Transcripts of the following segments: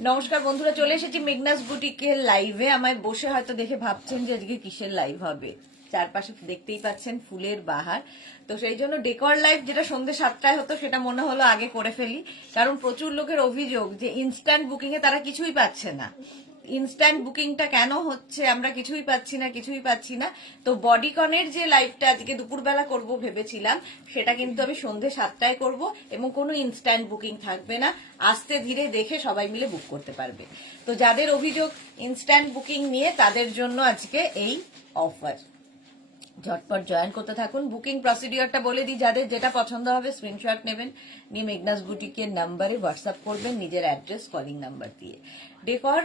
নমস্কার বন্ধুরা, চলে এসেছি মেঘনাস বুটিকের লাইভে। আমায় বসে হয়তো দেখে ভাবছেন যে আজকে কিসের লাইভ হবে। চারপাশে দেখতেই পাচ্ছেন ফুলের বাহার। তো সেই জন্য ডেকর লাইভ যেটা সন্ধ্যে 7টায় হতো সেটা মনে হলো আগে করে ফেলি, কারণ প্রচুর লোকের অভিযোগ যে ইনস্ট্যান্ট বুকিং এ তারা কিছুই পাচ্ছে না। ইনস্ট্যান্ট বুকিংটা কেন হচ্ছে, আমরা কিছুই পাচ্ছি না। তো বডিকনের যে লাইভটা আজকে দুপুরবেলা করব ভেবেছিলাম, সেটা কিন্তু আমি সন্ধ্যে 7টায় করব এবং কোনো ইনস্ট্যান্ট বুকিং থাকবে না। আস্তে ধীরে দেখে সবাই মিলে বুক করতে পারবে। তো যাদের অভিযোগ ইনস্ট্যান্ট বুকিং নিয়ে, তাদের জন্য আজকে এই অফার। ঝটপট জয়েন করতে থাকুন। বুকিং প্রসিডিওরটা বলে দিই, যাদের যেটা পছন্দ হবে স্ক্রিনশট নেবেন, নিয়ে মেঘনাস বুটিকের নাম্বারে হোয়াটসঅ্যাপ করবেন নিজের অ্যাড্রেস কলিং নাম্বার দিয়ে। ডেকর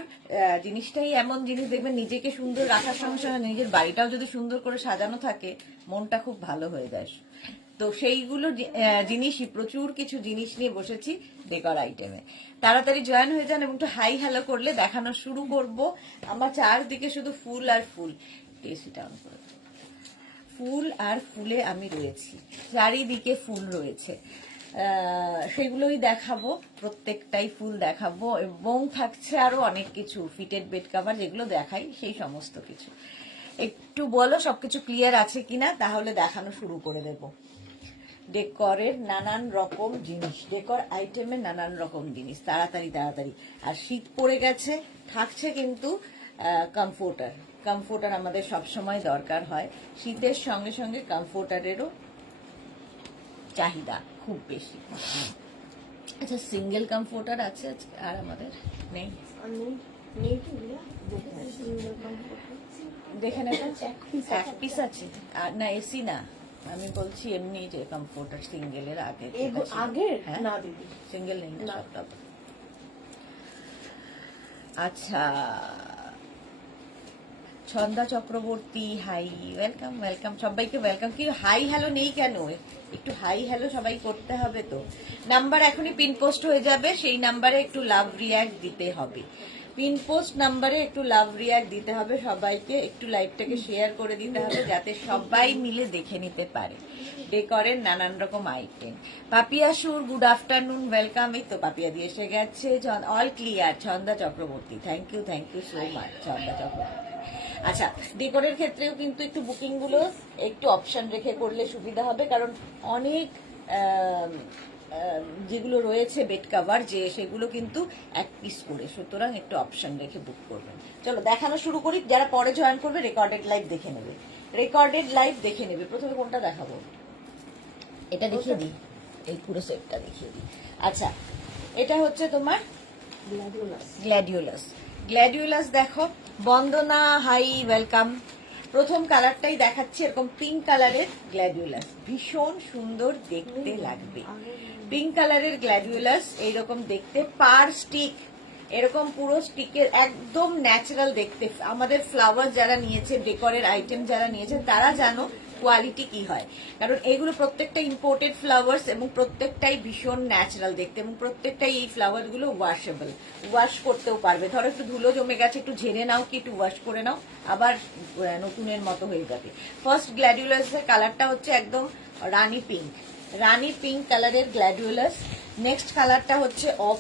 জিনিসটাই এমন জিনিস, দেখবেন নিজেকে সুন্দর রাখার সঙ্গে সঙ্গে নিজের বাড়িটাও যদি সুন্দর করে সাজানো থাকে, মনটা খুব ভালো হয়ে যায়। তো সেইগুলো জিনিসই, প্রচুর কিছু জিনিস নিয়ে বসেছি ডেকর আইটেমে। তাড়াতাড়ি জয়েন হয়ে যান এবং একটু হাই হ্যালো করলে দেখানো শুরু করব। আমার চারদিকে শুধু ফুল আর ফুল। এসি ডাউন করে ফুল আর ফুলে আমি রয়েছি, চারিদিকে ফুল রয়েছে, সেগুলোই দেখাবো। প্রত্যেকটাই ফুল দেখাবো এবং থাকছে আরো অনেক কিছু, ফিটেড বেড কভার যেগুলো দেখাই সেই সমস্ত কিছু। একটু বলো সবকিছু ক্লিয়ার আছে কিনা, তাহলে দেখানো শুরু করে দেব। ডেকরের নানান রকম জিনিস, ডেকর আইটেমের নানান রকম জিনিস, তাড়াতাড়ি। আর শীত পড়ে গেছে, থাকছে কিন্তু কমফোর্টার আমাদের সবসময় দরকার হয়। শীতের সঙ্গে সঙ্গে কমফোর্টারেরও চাহিদা খুব বেশি। আচ্ছা, সিঙ্গেল কমফোর্টার আছে আর আমাদের নেই? দেখে নেব, এক পিস আছে। আর না, এসি না, আমি বলছি এমনি যে কমফোর্টার সিঙ্গেলের আগে না দিদি, সিঙ্গেল নেই সবটা। আচ্ছা, ছন্দা চক্রবর্তী, হাই, ওয়েলকাম সবাইকে, ওয়েলকাম। কি হাই হ্যালো নেই কেন? একটু হাই হ্যালো সবাই করতে হবে তো। নাম্বার এখনই পিন পোস্ট হয়ে যাবে, সেই নাম্বারে একটু লাভ রিয়াক্ট দিতে হবে। পিন পোস্ট নাম্বারে একটু লাভ রিয়াক্ট দিতে হবে সবাইকে, একটু লাইভটাকে শেয়ার করে দিতে হবে যাতে সবাই মিলে দেখে নিতে পারে ডেকরের নানান রকম আইটেম। পাপিয়া সুর, গুড আফটারনুন, ওয়েলকাম। এই তো পাপিয়া দিয়ে এসে গেছে। All clear, Chhanda Chakraborty, thank you so much Chhanda Chakraborty. আচ্ছা, ডেকোরের ক্ষেত্রেও কিন্তু একটু বুকিং গুলো একটু অপশন রেখে করলে সুবিধা হবে, কারণ অনেক যেগুলো রয়েছে বেড কভার যে, সেগুলো কিন্তু এক পিস করে, সুতরাং একটু অপশন রেখে বুক করবেন। চলো দেখানো শুরু করি। যারা পরে জয়েন করবে রেকর্ডেড লাইভ দেখে নেবে। প্রথমে কোনটা দেখাবো? এটা দেখিয়ে দিই, এই পুরো সেটটা দেখিয়ে দিই। আচ্ছা, এটা হচ্ছে তোমার গ্ল্যাডিওলাস। দেখো, বন্দনা, হাই, ওয়েলকাম। প্রথম কালারটাই দেখাচ্ছি, এরকম পিঙ্ক কালারের গ্ল্যাডিওলাস, ভীষণ সুন্দর দেখতে লাগবে। পিঙ্ক কালারের গ্ল্যাডিওলাস এইরকম দেখতে, পার স্টিক, এরকম পুরো স্টিকের একদম ন্যাচারাল দেখতে। আমাদের ফ্লাওয়ার যারা নিয়েছে, ডেকোরের আইটেম যারা নিয়েছে, তারা জানো কোয়ালিটি কি হয়, কারণ এগুলো প্রত্যেকটা ইম্পোর্টেড ফ্লাওয়ার্স এবং প্রত্যেকটাই ভীষণ ন্যাচারাল দেখতে, এবং প্রত্যেকটাই এই ফ্লাওয়ার গুলো ওয়াশেবল, ওয়াশ করতেও পারবে। ধরো একটু ধুলো জমে গেছে, একটু ঝেড়ে নাও, কি একটু ওয়াশ করে নাও, আবার নতুনের মতো হয়ে যাবে। ফার্স্ট গ্ল্যাডিওলাসের কালারটা হচ্ছে একদম রানী পিঙ্ক কালারের গ্ল্যাডিওলাস। নেক্সট কালারটা হচ্ছে অফ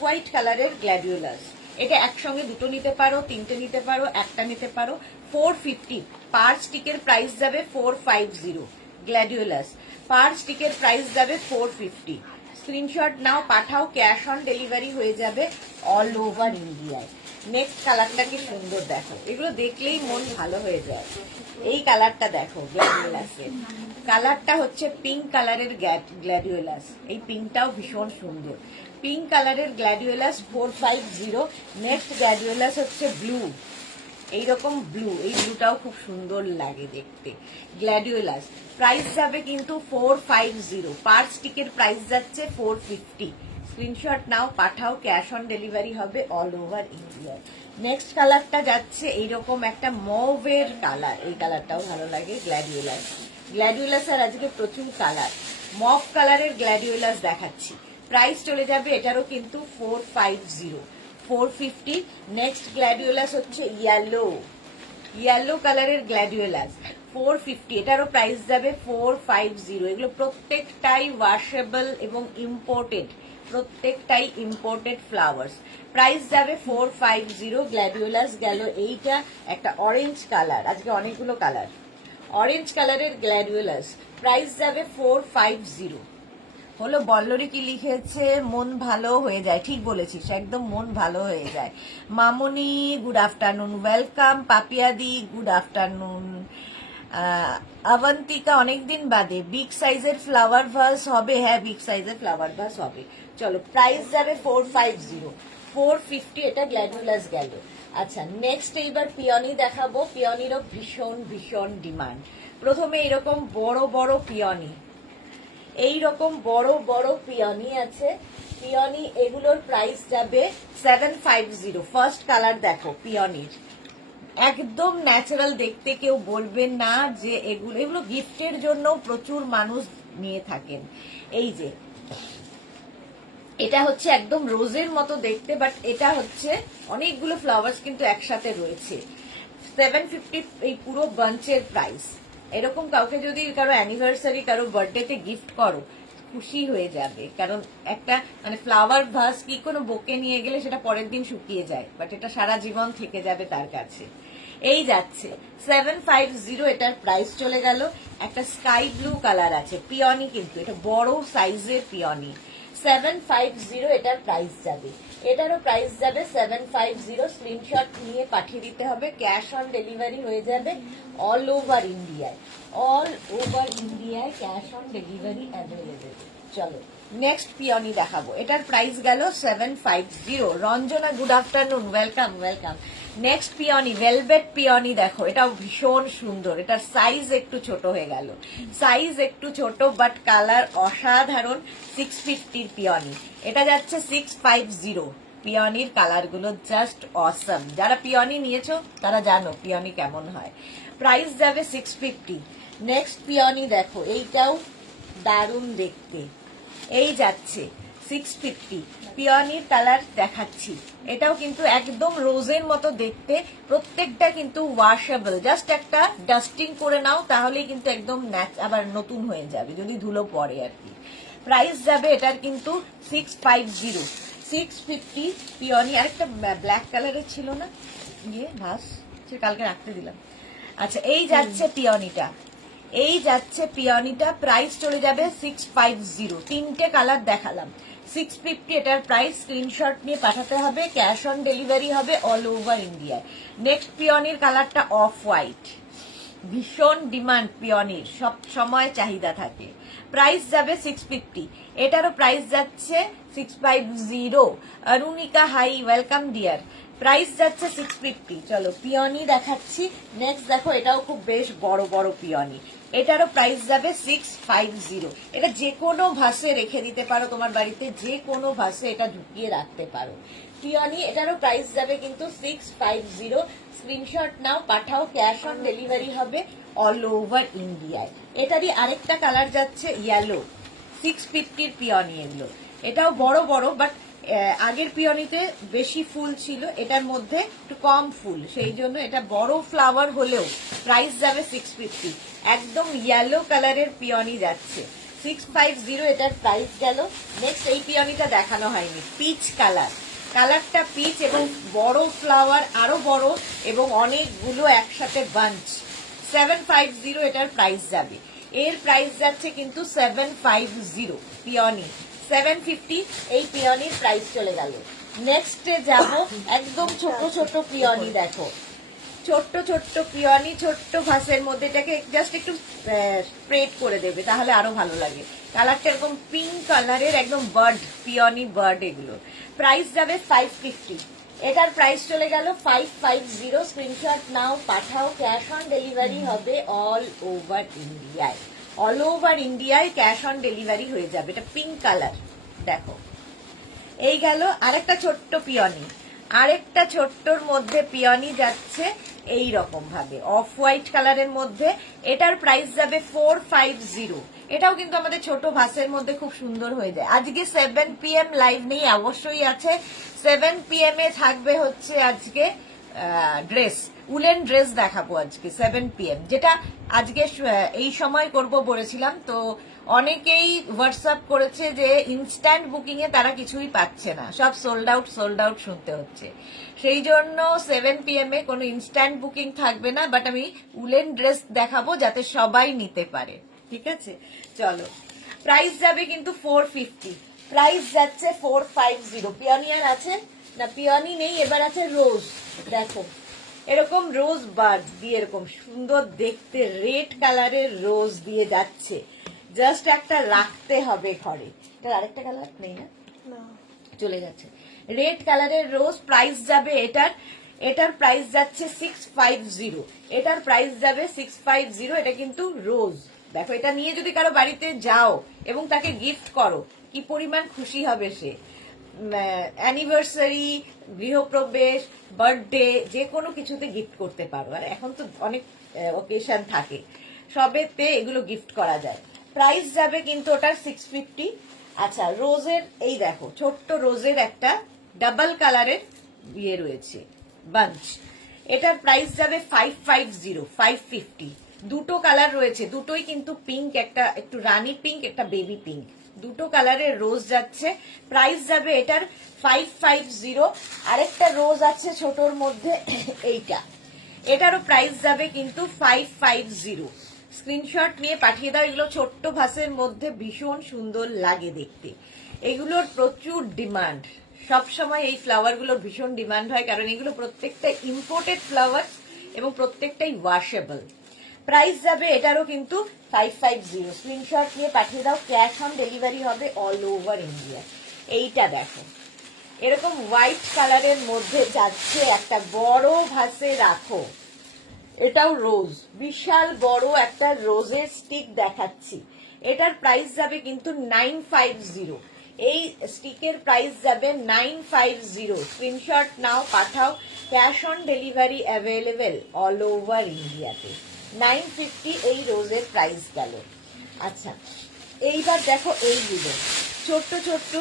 হোয়াইট কালারের গ্ল্যাডিওলাস। এটা একসঙ্গে দুটো নিতে পারো, তিনটে নিতে পারো, একটা নিতে পারো। 450 পার স্টিকের প্রাইস যাবে 450। গ্ল্যাডিওলাস পার স্টিকের প্রাইস যাবে 450। স্ক্রিনশট নাও, পাঠাও, ক্যাশ অন ডেলিভারি হয়ে যাবে অল ওভার ইন্ডিয়ায়। নেক্সট কালারটা কি সুন্দর দেখো, এগুলো দেখলেই মন ভালো হয়ে যায়। এই কালারটা দেখো, গ্ল্যাডিওলাসের কালারটা হচ্ছে পিঙ্ক কালারের গ্ল্যাডিওলাস। এই পিঙ্কটাও ভীষণ সুন্দর, পিঙ্ক কালারের গ্ল্যাডিওলাস 450। নেক্সট গ্ল্যাডিওলাস হচ্ছে ব্লু, এইরকম ব্লু, এই ব্লুটাও খুব সুন্দর লাগে দেখতে। গ্ল্যাডিওলাস প্রাইস যাবে কিন্তু 450, পার স্টিকের প্রাইস যাচ্ছে 450। স্ক্রিনশট নাও, পাঠাও, ক্যাশ অন ডেলিভারি হবে অল ওভার ইন্ডিয়া। নেক্সট কালারটা যাচ্ছে এইরকম একটা মভের কালার, এই কালারটাও ভালো লাগে। গ্ল্যাডিওলাস আর আজকে প্রচুর কালার, মভ কালারের গ্ল্যাডিওলাস দেখাচ্ছি। প্রাইস চলে যাবে এটারও কিন্তু 450। নেক্সট গ্ল্যাডিওলাস হচ্ছে ইয়েলো কালারের গ্ল্যাডিওলাস 450, এটারও প্রাইস যাবে 450। এগুলো প্রত্যেকটাই ওয়াশেবল এবং ইম্পোর্টেড প্রত্যেকটাই ইম্পোর্টেড ফ্লাওয়ার্স। প্রাইস যাবে 450। গ্ল্যাডিওলাস গেল, এইটা একটা অরেঞ্জ কালার, আজকে অনেকগুলো কালার, অরেঞ্জ কালারের গ্ল্যাডিওলাস, প্রাইস যাবে 450। হলো বল্লরি কি লিখেছে, মন ভালো হয়ে যায়, ঠিক বলেছিস, একদম মন ভালো হয়ে যায়। Mamoni good afternoon, welcome. পাপিয়াদি গুড আফটারনুন। অবন্তিকা অনেকদিন বাদে, বিগ সাইজের ফ্লাওয়ার ভাস হবে? হ্যাঁ, বিগ সাইজের ফ্লাওয়ার ভাস হবে। চলো, প্রাইস যাবে 450, 450 এটা গ্ল্যাডিওলাস গেল। আচ্ছা, নেক্সট এইবার পিওনি দেখাবো। পিওনিরও ভীষণ ভীষণ ডিমান্ড। প্রথমে এরকম বড় বড় পিওনি, এইরকম বড় বড় পিওনি আছে। পিওনি এগুলোর প্রাইস যাবে 750। ফার্স্ট কালার দেখো পিওনির, একদম ন্যাচারাল দেখতে, কেউ বলবেন না যে এগুলো গিফটের জন্য প্রচুর মানুষ নিয়ে থাকেন। এই যে এটা হচ্ছে একদম রোজের মতো দেখতে, বাট এটা হচ্ছে অনেকগুলো ফ্লাওয়ার্স কিন্তু একসাথে রয়েছে। 750 এই পুরো বাঞ্চের প্রাইস। এরকম কাউকে যদি কারো অ্যানিভার্সারি, কারো বার্থডেতে গিফট করো, খুশি হয়ে যাবে। কারণ একটা মানে ফ্লাওয়ার ভাস কি কোনো বোকে নিয়ে গেলে সেটা পরের দিন শুকিয়ে যায়, বাট এটা সারা জীবন থেকে যাবে তার কাছে। এই যাচ্ছে 750, এটার প্রাইস চলে গেল। একটা স্কাই ব্লু কালার আছে পিওনি, কিন্তু এটা বড় সাইজের পিওনি, 750 এটার প্রাইস যাবে। এটারও প্রাইস যাবে 750। স্ক্রিনশট নিয়ে পাঠিয়ে দিতে হবে, ক্যাশ অন ডেলিভারি হয়ে যাবে অল ওভার ইন্ডিয়ায়। অল ওভার ইন্ডিয়ায় ক্যাশ অন ডেলিভারি অ্যাভেলেবেল। চলো, নেক্সট পিওনি দেখাবো, এটার প্রাইস গেল 750। Ranjana good afternoon, welcome welcome. Next peony, velvet peony দেখো, এটাও ভীষণ সুন্দর। এটার সাইজ একটু ছোট হয়ে গেল, সাইজ একটু ছোট, বাট কালার অসাধারণ। 650 পিওনি, এটা যাচ্ছে 650। পিওনির কালারগুলো জাস্ট অসম। যারা পিওনি নিয়েছো তারা জানো পিওনি কেমন হয়। প্রাইস যাবে 650। নেক্সট পিওনি দেখো, এইটাও দারুণ দেখতে, এই যাচ্ছে 650। পিওনির কালার দেখাচ্ছি, এটাও কিন্তু একদম রোজের মতো দেখতে। প্রত্যেকটা কিন্তু ওয়াশেবল, জাস্ট একটা ডাস্টিং করে নাও তাহলেই কিন্তু একদম আবার নতুন হয়ে যাবে যদি ধুলো পড়ে আর কি। প্রাইস যাবে এটার কিন্তু 650, 650 পিওনি। আরেকটা ব্ল্যাক কালারের ছিল না, ইয়ে ভাস, সে কালকে রাখতে দিলাম। আচ্ছা, এই যাচ্ছে পিওনিটা, এই যাচ্ছে পিওনিটা, প্রাইস চলে যাবে 650। তিনটে কালার দেখালাম, 650 এটার প্রাইস। স্ক্রিনশট নিয়ে পাঠাতে হবে, ক্যাশ অন ডেলিভারি হবে অল ওভার ইন্ডিয়ায়। নেক্সট পিওনির কালারটা অফ হোয়াইট, ভীষণ ডিমান্ড পিওনির, সব সময় চাহিদা থাকে। প্রাইস যাবে 650, এটারও প্রাইস যাচ্ছে 650। Arunika hi, welcome dear. Price যাচ্ছে 650। চলো, পিওনি দেখাচ্ছি। নেক্সট দেখো, এটাও খুব বেশ বড় বড় পিওনি, এটারও প্রাইস যাবে 650। এটা যে কোনো ভাসে রেখে দিতে পারো, তোমার বাড়িতে যে কোনো ভাসে এটা ঢুকিয়ে রাখতে পারো। পিওনি, এটারও প্রাইস যাবে কিন্তু 650। স্ক্রিনশট নাও, পাঠাও, ক্যাশ অন ডেলিভারি হবে অল ওভার ইন্ডিয়ায়। এটারই আরেকটা কালার যাচ্ছে ইয়েলো, 650 পিওনি এগুলো। এটাও বড় বড়, বাট আগের পিওনিতে বেশি ফুল ছিল, এটার মধ্যে একটু কম ফুল, সেই জন্য এটা বড় ফ্লাওয়ার হলেও প্রাইস যাবে 650। একদম ইয়েলো কালারের পিওনি যাচ্ছে 650, এটার প্রাইস গেল। নেক্সট এই পিওনিটা দেখানো হয়নি, পিচ কালার, কালারটা পিচ এবং বড় ফ্লাওয়ার, আরো বড় এবং অনেকগুলো একসাথে বাঞ্চ, 750 এটার প্রাইস যাবে। এর প্রাইস যাচ্ছে কিন্তু 750 পিওনি, 750 এই পিওনির প্রাইস চলে গেল। নেক্সটে যাব, একদম ছোট ছোট পিওনি দেখো, ছোট্ট ছোট্ট পিওনি, ছোট্ট ভাসের মধ্যে এটাকে জাস্ট একটু স্প্রেড করে দেবে তাহলে আরো ভালো লাগে। কালারটা এরকম পিঙ্ক কালারের, একদম বার্ড পিওনি, বার্ড। এগুলো প্রাইস যাবে 550। এটার প্রাইস চলে গেল 550। স্ক্রিনশট নাও, পাঠাও, ক্যাশ অন ডেলিভারি হবে অল ওভার ইন্ডিয়ায়। অল ওভার ইন্ডিয়ায় ক্যাশ অন ডেলিভারি হয়ে যাবে। এটা পিঙ্ক কালার দেখো। এই গেল আরেকটা ছোট্ট পিওনি, আরেকটা ছোট্টর মধ্যে পিওনি যাচ্ছে এই রকম ভাবে অফ হোয়াইট কালারের মধ্যে। এটার প্রাইস যাবে 450। এটাও কিন্তু আমাদের ছোট ভাসের মধ্যে খুব সুন্দর হয়ে যায়। আজকে 7 PM লাইভ নেই, অবশ্যই আছে 7 PM এ থাকবে হচ্ছে আজকে ড্রেস, উলেন ড্রেস দেখাবো আজকে 7 PM, যেটা আজকে এই সময় করব বলেছিলাম। তো অনেকেই হোয়াটসঅ্যাপ করেছে যে ইনস্ট্যান্ট বুকিং এ তারা কিছুই পাচ্ছে না, সব সোল্ড আউট শুনতে হচ্ছে। সেই জন্য 7 PM এ কোনো ইনস্ট্যান্ট বুকিং থাকবে না, বাট আমি উলেন ড্রেস দেখাবো যাতে সবাই নিতে পারে। ঠিক আছে, চলো। প্রাইস যাবে কিন্তু 450, প্রাইস যাচ্ছে 450। পিওনিয়ার আছে না? পিওনি নেই, এবার আছে রোজ। দেখো এরকম রোজ বার্ড দিয়ে এরকম সুন্দর দেখতে রেড কালারের রোজ দিয়ে যাচ্ছে, জাস্ট একটা রাখতে হবে ঘরে। এটার আরেকটা কালার নেই না? না। চলে যাচ্ছে রেড কালারের রোজ। প্রাইস যাবে এটার প্রাইস যাচ্ছে 650, এটার প্রাইস যাবে 650। এটা কিন্তু রোজ। দেখো এটা নিয়ে যদি কারো বাড়িতে যাও এবং তাকে গিফট করো, কি পরিমাণ খুশি হবে সে। অ্যানিভার্সারি, গৃহপ্রবেশ, বার্থডে, যে কোনো কিছুতে গিফট করতে পারো। আর এখন তো অনেক ওকেশন থাকে, সবেতে এগুলো গিফট করা যায়। প্রাইস যাবে কিন্তু ওটার 650। আচ্ছা, রোজের এই দেখো ছোট্ট রোজের একটা ডাবল কালারের ইয়ে রয়েছে বাঞ্চ, এটার প্রাইস যাবে 550। দুটো কালার রয়েছে, দুটোই কিন্তু পিঙ্ক, একটা একটু রানী পিঙ্ক, একটা বেবি পিঙ্ক, দুটো কালারের রোজ যাচ্ছে। প্রাইস যাবে এটার 550। আরেকটা রোজ আছে ছোটর মধ্যে এইটা, এটারও প্রাইস যাবে কিন্তু 550। স্ক্রিনশট নিয়ে পাঠিয়ে দাও। এগুলো ছোট্ট ভাসের মধ্যে ভীষণ সুন্দর লাগে দেখতে, এগুলোর প্রচুর ডিমান্ড। সবসময় এই ফ্লাওয়ারগুলোর ভীষণ ডিমান্ড হয়, কারণ এগুলো প্রত্যেকটা ইম্পোর্টেড ফ্লাওয়ার এবং প্রত্যেকটাই ওয়াশেবল। প্রাইস যাবে এটারও কিন্তু 550। স্ক্রিনশট নিয়ে পাঠিয়ে দাও, ক্যাশ অন ডেলিভারি হবে অল ওভার ইন্ডিয়া। এইটা দেখো এরকম হোয়াইট কালারের মধ্যে যাচ্ছে, একটা বড় ভাসে রাখো। এটাও রোজ, বিশাল বড় একটা রোজের স্টিক দেখাচ্ছি। এটার প্রাইস যাবে কিন্তু 950। এই স্টিকের প্রাইস যাবে 950। স্ক্রিনশট নাও, পাঠাও, cash on delivery available all over ইন্ডিয়াতে। 950 এই রোজের প্রাইস গেল। আচ্ছা, এইবার দেখো এইগুলো ছোট্ট ছোট্ট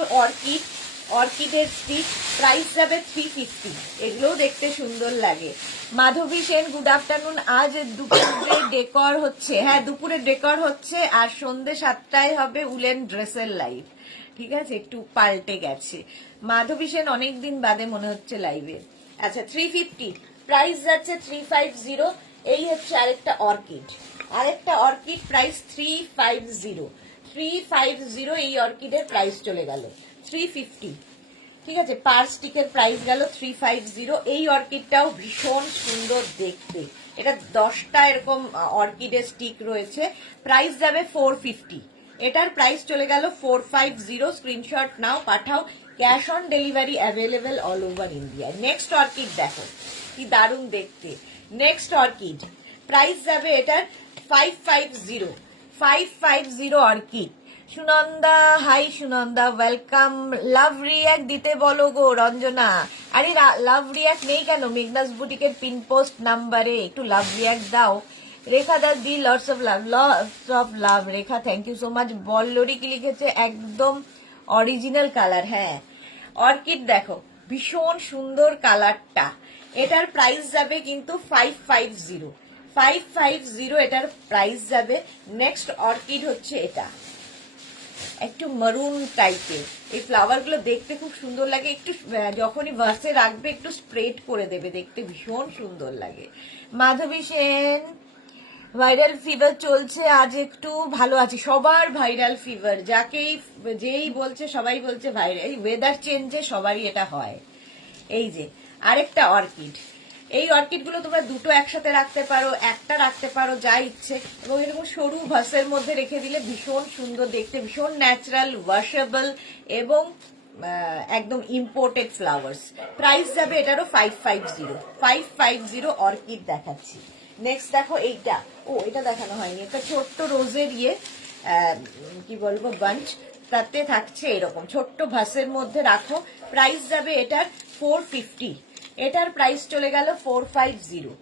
অর্কিডের স্টিক, প্রাইস যাবে 350। এগুলোও দেখতে সুন্দর লাগে। মাধবী সেন, গুড আফটারনুন। আজ দুপুরে ডেকর হচ্ছে, হ্যাঁ দুপুরে ডেকর হচ্ছে, আর সন্ধ্যে 7টায় হবে উলেন ড্রেসের লাইভ। ঠিক আছে, একটু পাল্টে গেছে। মাধবী সেন অনেকদিন বাদে মনে হচ্ছে লাইভে। আচ্ছা, 350 প্রাইস যাচ্ছে 350। এই হচ্ছে আরেকটা অর্কিড, প্রাইস 350। এই অর্কিডের প্রাইস চলে গেল 350। ঠিক আছে, পার স্টিকের প্রাইস গেল 350। এই অর্কিডটাও ভীষণ সুন্দর দেখতে, এটা 10টা এরকম অর্কিডের স্টিক রয়েছে, প্রাইস যাবে 450। এটার প্রাইস চলে গেল 450। স্ক্রিনশট নাও, পাঠাও, cash on delivery available all over India. Next orchid দেখো কি দারুণ দেখতে। নেক্সট অর্কিড প্রাইস যাবে এটার 550 orchid. Sunanda, hi Sunanda, welcome. Love react দিতে বলো গো রঞ্জনা। আরে লাভ রিয়াক্ট নেই কেন? মেঘনাস বুটিকের পিন পোস্ট নাম্বারে একটু লাভ রিয়াক্ট দাও। রেখা দাস দি lots of love. Rekha thank you so much. Ballari কি লিখেছে? একদম অরিজিনাল কালার। হ্যাঁ, অর্কিড দেখো ভীষণ সুন্দর কালারটা। এটার প্রাইস যাবে কিন্তু 550। এটার প্রাইস যাবে। নেক্সট অর্কিড হচ্ছে এটা, একটু মারুন টাইপের। এই ফ্লাওয়ার গুলো দেখতে খুব সুন্দর লাগে, একটু যখনই ভাসে রাখবে একটু স্প্রেড করে দেবে, দেখতে ভীষণ সুন্দর লাগে। মাধবী সেন, ভাইরাল ফিভার চলছে, আজ একটু ভালো আছি। সবার ভাইরাল ফিভার, যেই বলছে সবাই বলছে ভাইরাল। এই ওয়েদার চেঞ্জে সবারই এটা হয়। এই যে আরেকটা অর্কিড, এই অর্কিড গুলো তোমরা দুটো একসাথে রাখতে পারো, একটা রাখতে পারো, যা ইচ্ছে। এবং এরকম সরু ভাসের মধ্যে রেখে দিলে ভীষণ সুন্দর দেখতে, ভীষণ ন্যাচারাল, ওয়াশেবল এবং একদম ইম্পোর্টেড ফ্লাওয়ার্স। প্রাইস যাবে এটারও 550 অর্কিড দেখাচ্ছি। নেক্সট দেখো এইটা, এটা দেখানো হয়নি, একটা ছোট্ট রোজের কি বলবো বাঞ্চ, তাতে থাকছে এরকম ছোট্ট ভাসের মধ্যে রাখো। প্রাইস যাবে এটার 450। এটার প্রাইস চলে গেল 450।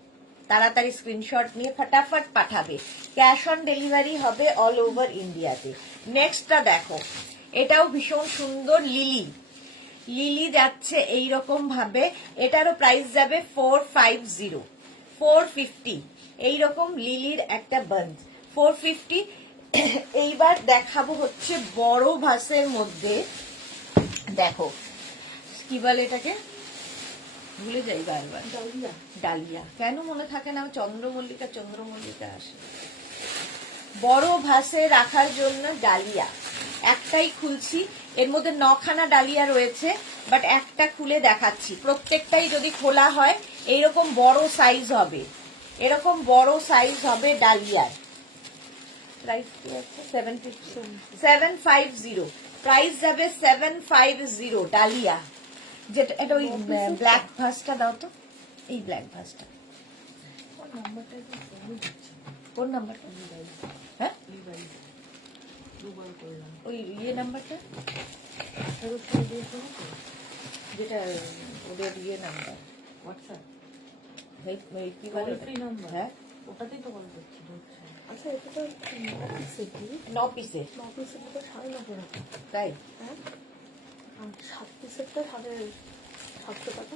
তাড়াতাড়ি স্ক্রিনশট নিয়ে ফটাফট পাঠাবে, ক্যাশ অন ডেলিভারি হবে অল ওভার ইন্ডিয়াতে। নেক্সটটা দেখো, এটাও ভীষণ সুন্দর, লিলি যাচ্ছে এইরকম ভাবে, এটারও প্রাইস যাবে 450, 450 এইরকম লিলির একটা বাঞ্চ 450। এইবার দেখাবো হচ্ছে বড় ভাসের মধ্যে, দেখো কি বলে এটাকে, ভুলে যাই বারবার, ডালিয়া। ডালিয়া কেন মনে থাকে না, চন্দ্রমল্লিকা চন্দ্রমল্লিকা আসে। বড় ভাসে রাখার জন্য ডালিয়া একটাই খুলছি, এর মধ্যে 9খানা ডালিয়া রয়েছে, বাট একটা খুলে দেখাচ্ছি। প্রত্যেকটাই যদি খোলা হয় এইরকম বড় সাইজ হবে, এরকম বড় সাইজ হবে ডালিয়ার। প্রাইস কি আছে? 750, প্রাইস যাবে 750 ডালিয়া। যেটা এটা ওই ব্ল্যাক ভাসটা দাও তো, এই ব্ল্যাক ভাসটা নাম্বারটা একটু ভুল হচ্ছে। কোন নাম্বারটা? হ্যাঁ লিভাইস দুবার করলাম। ওই ইয়ে নাম্বারটা, 1800 দিয়েছো না তো? যেটা ওদের ইয়ে নাম্বার, হোয়াটসঅ্যাপ কি বলে ফ্রি নাম্বার। হ্যাঁ ওটাতেই তো কল করছি, ধরছে। আচ্ছা, এটা তো 9 পিসে 9 পিসের তো 950 টাকা। তাই। হ্যাঁ, আর 7 পিসেরটা 750 টাকা।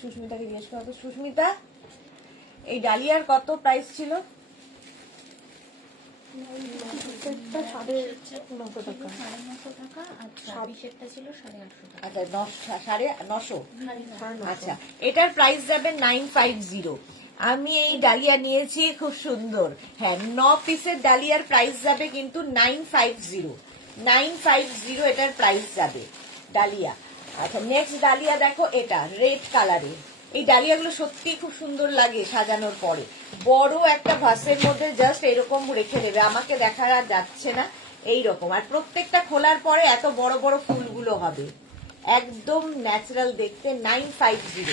সুস্মিতাকে জিজ্ঞেস করো তো, সুস্মিতা এই ডালিয়ার কত প্রাইস ছিল? 9 পিসেরটা 950 টাকা। 950 টাকা আর 26 ছিল 850 টাকা। আচ্ছা 950। 950। আচ্ছা, এটার প্রাইস যাবে 950। আমি এই ডালিয়া নিয়েছি, খুব সুন্দর। হ্যাঁ, 9 পিসের ডালিয়ার প্রাইস যাবে কিন্তু 950, 950 এটার প্রাইস যাবে ডালিয়া। আচ্ছা, নেক্সট ডালিয়া দেখো, এটা রেড কালারের। এই ডালিয়াগুলো সত্যি খুব সুন্দর লাগে সাজানোর পরে। বড় একটা ভাসের মধ্যে জাস্ট এরকম রেখে দেবে, আমাকে দেখা যাচ্ছে না, এইরকম। আর প্রত্যেকটা খোলার পরে এত বড় বড় ফুলগুলো হবে, একদম ন্যাচারাল দেখতে। 950,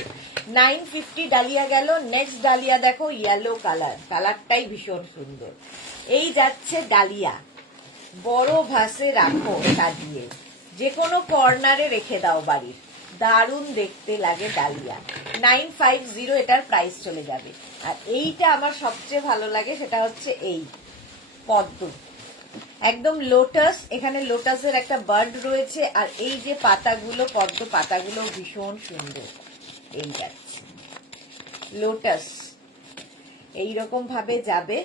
950 ডালিয়া গেল। নেক্সট ডালিয়া দেখো, ইয়েলো কালার, কালারটাই ভীষণ সুন্দর। এই যাচ্ছে ডালিয়া, বড় ভাসে রাখো সাজিয়ে, যে কোনো কর্নারে রেখে দাও বাড়ির, দারুণ দেখতে লাগে ডালিয়া। 950 এটার প্রাইস চলে যাবে। আর এইটা আমার সবচেয়ে ভালো লাগে, সেটা হচ্ছে এই পদ্ম, একদম লোটাস। এখানে লোটাসের একটা বার্ড রয়েছে, আর এই যে পাতাগুলো, পদ্ম পাতাগুলো ভীষণ সুন্দর। এই যাচ্ছে লোটাস, এইরকম ভাবে যাবে।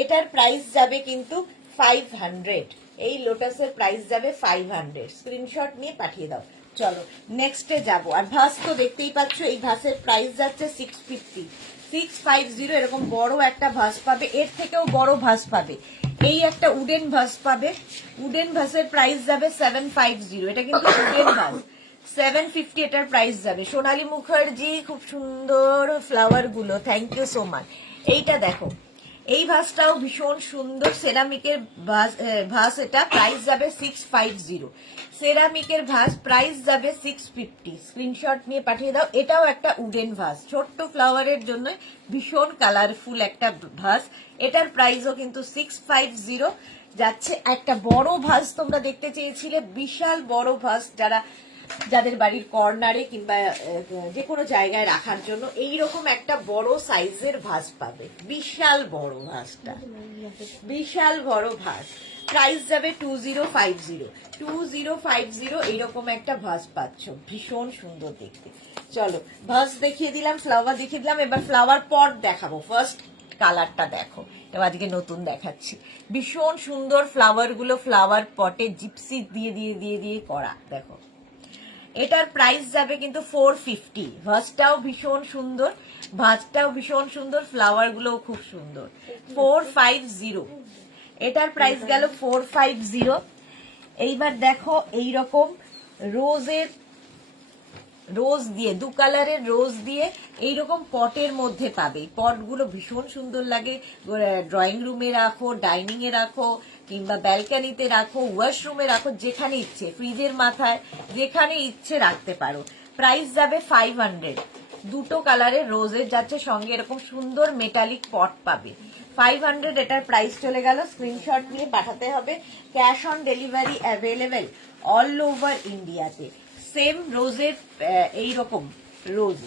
এটার প্রাইস যাবে কিন্তু 500, এই লোটাসের প্রাইস যাবে 500। স্ক্রিনশট নিয়ে পাঠিয়ে দাও। চলো নেক্সটে যাব। আর ভাস তো দেখতেই পাচ্ছ, এই ভাসের প্রাইস যাচ্ছে 650, 650। এরকম বড় একটা ভাস পাবে, এর থেকেও বড় ভাস পাবে। এই একটা উডেন ভাস পাবে, উডেন ভাসের প্রাইস যাবে 750। এটা কিন্তু উডেন ভাস, 750 এটার প্রাইস যাবে। সোনালী মুখার্জি, খুব সুন্দর ফ্লাওয়ার গুলো, থ্যাংক ইউ সো মাচ। এইটা দেখো, এই ভাসটাও ভীষণ সুন্দর, সেরামিকের ভাস, এটা প্রাইস যাবে 650। সেরামিকের ভাস প্রাইস যাবে 650। স্ক্রিনশট নিয়ে পাঠিয়ে দাও। এটাও একটা উডেন ভাস, ছোট্ট ফ্লাওয়ারের জন্য ভীষণ কালারফুল একটা ভাস। এটার প্রাইসও কিন্তু 650 যাচ্ছে। একটা বড় ভাস তোমরা দেখতে চেয়েছিলে, বিশাল বড় ভাস, যাদের বাড়ির কর্নারে কিংবা যে কোনো জায়গায় রাখার জন্য এইরকম একটা বড় সাইজের ভাস পাবে। বিশাল বড় ভাসটা, বিশাল বড় ভাস, প্রাইস যাবে 2050, 2050 এইরকম একটা ভাস পাচ্ছ, ভীষণ সুন্দর দেখতে। চলো ভাস দেখিয়ে দিলাম, ফ্লাওয়ার দেখিয়ে দিলাম, এবার ফ্লাওয়ার পট দেখাবো। ফার্স্ট কালারটা দেখো, এবার আজকে নতুন দেখাচ্ছি। ভীষণ সুন্দর ফ্লাওয়ার গুলো, ফ্লাওয়ার পটে জিপসি দিয়ে দিয়ে দিয়ে দিয়ে করা, দেখো। এটার প্রাইস যাবে কিন্তু 450। ভাসটাও ভীষণ সুন্দর, ভাসটাও ভীষণ সুন্দর, ফ্লাওয়ার গুলোও খুব সুন্দর। 450, এটার প্রাইস গেল 450। এইবার দেখো, এইরকম রোজ দিয়ে, 2 কালারের রোজ দিয়ে এইরকম পটের মধ্যে পাবে। পটগুলো ভীষণ সুন্দর লাগে, ড্রয়িং রুমে রাখো, ডাইনিং এ রাখো, কিংবা ব্যালকানিতে রাখো, ওয়াশরুমে রাখো, যেখানে ইচ্ছে, ফ্রিজের মাথায়, যেখানে ইচ্ছে রাখতে পারো। প্রাইস যাবে 500। 2 কালারের রোজের যাচ্ছে, সঙ্গে এরকম সুন্দর মেটালিক পট পাবে। 500 এটার প্রাইস চলে গেল। স্ক্রিনশট নিয়ে পাঠাতে হবে। Cash on delivery available all over ইন্ডিয়াতে। সেম রোজের এইরকম রোজ,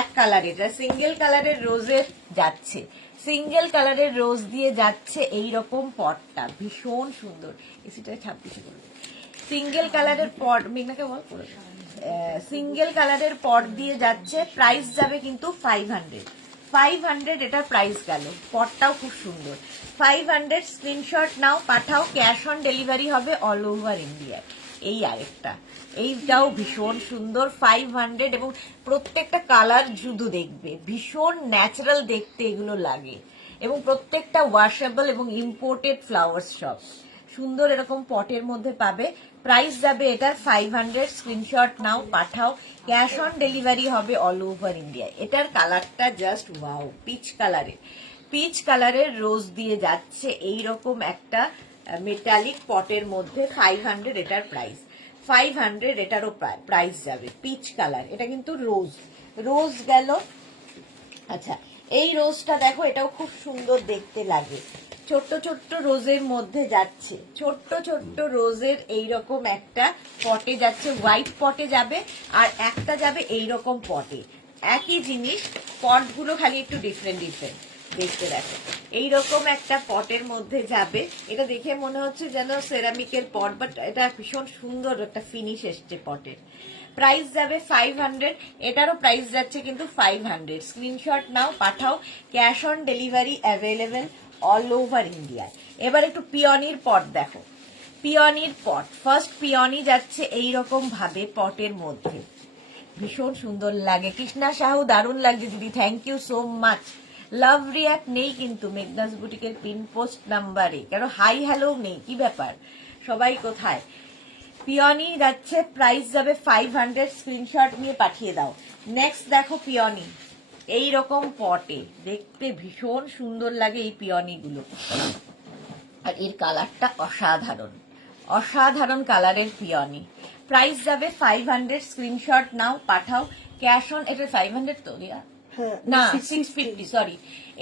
এক কালারের, সিঙ্গেল কালারের রোজের যাচ্ছে, সিঙ্গেল কালারের রোজ দিয়ে যাচ্ছে এইরকম পটটা, ভীষণ সুন্দর। এসিটা 26 করবে। সিঙ্গেল কালারের পট, মেঘনাকে বল, সিঙ্গেল কালারের পট দিয়ে যাচ্ছে, প্রাইস যাবে কিন্তু 500। 500 এটা প্রাইস গেল। পটটাও খুব সুন্দর। 500 স্ক্রিনশট নাও, পাঠাও, ক্যাশ অন ডেলিভারি হবে অল ওভার ইন্ডিয়া। এই আরেকটা, এইটাও ভীষণ সুন্দর। 500 এবং প্রত্যেকটা কালার শুধু দেখবে ভীষণ ন্যাচারাল দেখতে এগুলো লাগে, এবং প্রত্যেকটা ওয়াশেবল এবং ইম্পোর্টেড ফ্লাওয়ার্স সব সুন্দর এরকম পটের মধ্যে পাবে। প্রাইস যাবে এটার 500। স্ক্রিনশট নাও, পাঠাও, ক্যাশ অন ডেলিভারি হবে অল ওভার ইন্ডিয়া। এটার কালারটা জাস্ট ওয়াও, পিচ কালারের। পিচ কালারের রোজ দিয়ে যাচ্ছে এইরকম একটা মেটালিক পটের মধ্যে। 500 এটার প্রাইস। 500 এটারও প্রাইস যাবে। পিচ কালার, এটা কিন্তু রোজ, রোজ গেল। আচ্ছা, এই রোজটা দেখো, এটাও খুব সুন্দর দেখতে লাগে। ছোট্ট ছোট্ট রোজের মধ্যে যাচ্ছে, ছোট্ট ছোট্ট রোজের এইরকম একটা পটে যাচ্ছে, হোয়াইট পটে যাবে, আর একটা যাবে এইরকম পটে। একই জিনিস, পটগুলো খালি একটু ডিফারেন্ট ডিফারেন্ট দেখতে। দেখো এইরকম একটা পটের মধ্যে যাবে। এটা দেখে মনে হচ্ছে যেন সেরামিকের পট, বাট এটা ভীষণ সুন্দর একটা ফিনিশ এসছে পটের। প্রাইস যাবে 500। এটারও প্রাইস যাচ্ছে কিন্তু 500। স্ক্রিনশট নাও, পাঠাও, cash on delivery available all over India. এবার একটু পিওনির পট দেখো। পিওনির পট, ফার্স্ট পিওনি যাচ্ছে এইরকম ভাবে পটের মধ্যে, ভীষণ সুন্দর লাগে। কৃষ্ণা সাহু, দারুণ লাগছে দিদি, thank you so much. Love react নেই কিন্তু মেঘনাস বুটিকের পিন পোস্ট নাম্বারে, কেন হাই হ্যালো নেই, কি ব্যাপার, সবাই কোথায়? পিওনি যাচ্ছে, প্রাইস যাবে 500। স্ক্রিনশট নিয়ে পাঠিয়ে দাও। নেক্সট দেখো পিওনি, এইরকম পটে দেখতে ভীষণ সুন্দর লাগে এই পিওনি গুলো, আর এর কালারটা অসাধারণ, অসাধারণ কালারের পিওনি। প্রাইস যাবে 500। স্ক্রিনশট নাও, পাঠাও, ক্যাশ অন, এটা 500 তো রিয়া? না 650, সরি,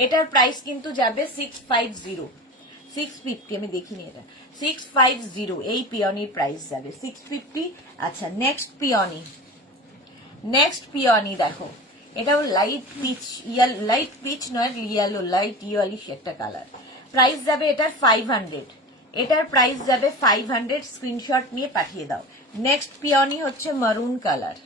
এটার প্রাইস কিন্তু যাবে 650। 650, আমি দেখিনি এটা, 650 এই পিওনির প্রাইস যাবে 650। আচ্ছা, নেক্সট পিওনি, নেক্সট পিওনি দেখো, এটাও লাইট পিচ, লাইট পিচ নয়, ইয়েলো, লাইট ইয়েলিশ একটা কালার। প্রাইস যাবে এটার 500। এটার প্রাইস যাবে 500। স্ক্রিনশট নিয়ে পাঠিয়ে দাও। নেক্সট পিওনি হচ্ছে মারুন কালার,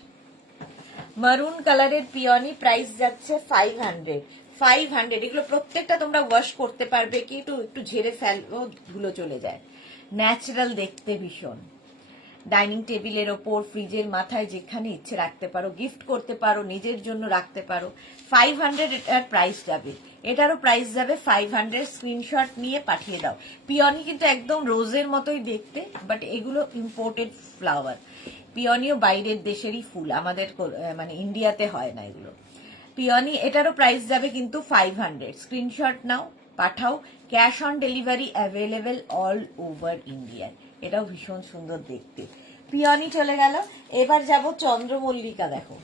মারুন কালারের পিওনি, প্রাইস যাচ্ছে 500। 500, এগুলো প্রত্যেকটা তোমরা ওয়াশ করতে পারবে, কি একটু একটু ঝেড়ে ফেলবো, ধুলো চলে যায়, ন্যাচারাল দেখতে ভীষণ। ডাইনিং টেবিলের ওপর, ফ্রিজের মাথায়, যেখানে ইচ্ছে রাখতে পারো, গিফট করতে পারো, নিজের জন্য রাখতে পারো। 500 এটার প্রাইস যাবে। এটারও প্রাইস যাবে 500। স্ক্রিনশট নিয়ে পাঠিয়ে দাও। পিওনি কিন্তু একদম রোজের মতোই দেখতে, বাট এগুলো ইম্পোর্টেড ফ্লাওয়ার। পিওনিও বাইরের দেশেরই ফুল, আমাদের মানে ইন্ডিয়াতে হয় না এগুলো। পিওনি, এটারও প্রাইস যাবে কিন্তু 500। স্ক্রিনশট নাও, পাঠাও, cash on delivery available all over India. এটাও ভীষণ সুন্দর দেখতে। পিওনি চলে গেল। এবার যাব চন্দ্রমল্লিকা, দেখো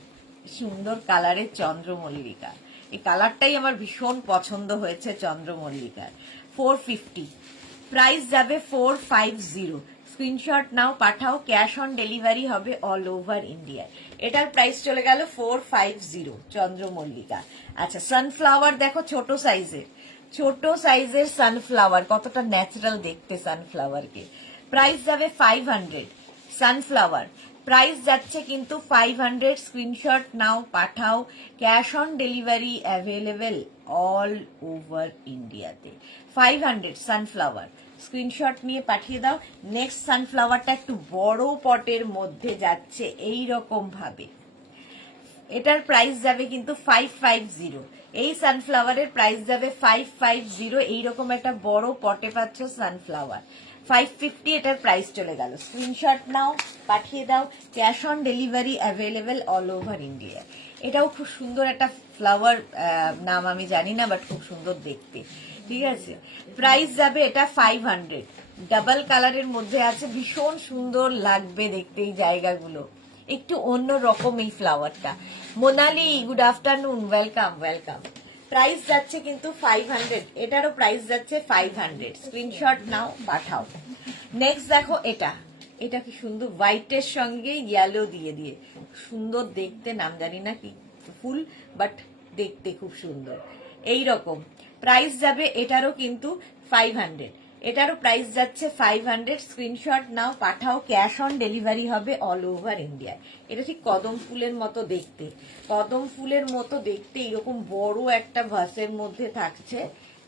সুন্দর কালারের চন্দ্রমল্লিকা। এই কালারটাই আমার ভীষণ পছন্দ হয়েছে চন্দ্রমল্লিকার। 450, প্রাইস যাবে 450। স্ক্রিনশট নাও, পাঠাও, ক্যাশ অন ডেলিভারি হবে অল ওভার ইন্ডিয়া। এটার প্রাইস চলে গেল 450 চন্দ্রমল্লিকা। আচ্ছা, সানফ্লাওয়ার দেখো, ছোট সাইজের, ছোট সাইজের সানফ্লাওয়ার, কতটা ন্যাচারাল দেখতে সানফ্লাওয়ারকে। প্রাইস যাবে 500। সানফ্লাওয়ার প্রাইস যাচ্ছে কিন্তু 500। স্ক্রিনশট নাও, পাঠাও, cash on delivery available all over ইন্ডিয়াতে। 500 সানফ্লাওয়ার, স্ক্রিনশট নিয়ে পাঠিয়ে দাও। নেক্সট সানফ্লাওয়ারটা একটু বড় পটের মধ্যে যাচ্ছে এইরকম ভাবে, এটার প্রাইস যাবে কিন্তু 550। এই সানফ্লাওয়ারের প্রাইস যাবে 550। এইরকম একটা বড় পটে পাচ্ছ সানফ্লাওয়ার, 550 এটার প্রাইস চলে গেল। স্ক্রিনশট নাও, পাঠিয়ে দাও, cash on delivery available all over India. এটাও খুব সুন্দর একটা ফ্লাওয়ার, নাম আমি জানি না, বাট খুব সুন্দর দেখতে, ঠিক আছে। প্রাইস যাবে এটা 500। ডাবল কালারের মধ্যে আছে, ভীষণ সুন্দর লাগবে দেখতে এই জায়গাগুলো, একটু অন্য রকম এই ফ্লাওয়ারটা। Monali, good afternoon, welcome welcome. Price যাচ্ছে কিন্তু 500। এটারও প্রাইস যাচ্ছে 500। স্ক্রিনশট নাও, পাঠাও। নেক্সট দেখো, এটা, এটা কি সুন্দর, হোয়াইটের সঙ্গে ইয়েলো দিয়ে দিয়ে সুন্দর দেখতে, নাম জানি না কি ফুল, বাট দেখতে খুব সুন্দর। এই রকম প্রাইস যাবে এটারও কিন্তু 500। এটারও প্রাইস যাচ্ছে 500। স্ক্রিনশট নাও, পাঠাও, ক্যাশ অন ডেলিভারি হবে অল ওভার ইন্ডিয়া। এটা ঠিক কদম ফুলের মতো দেখতে, কদম ফুলের মতো দেখতে এরকম বড় একটা ভাসের মধ্যে থাকছে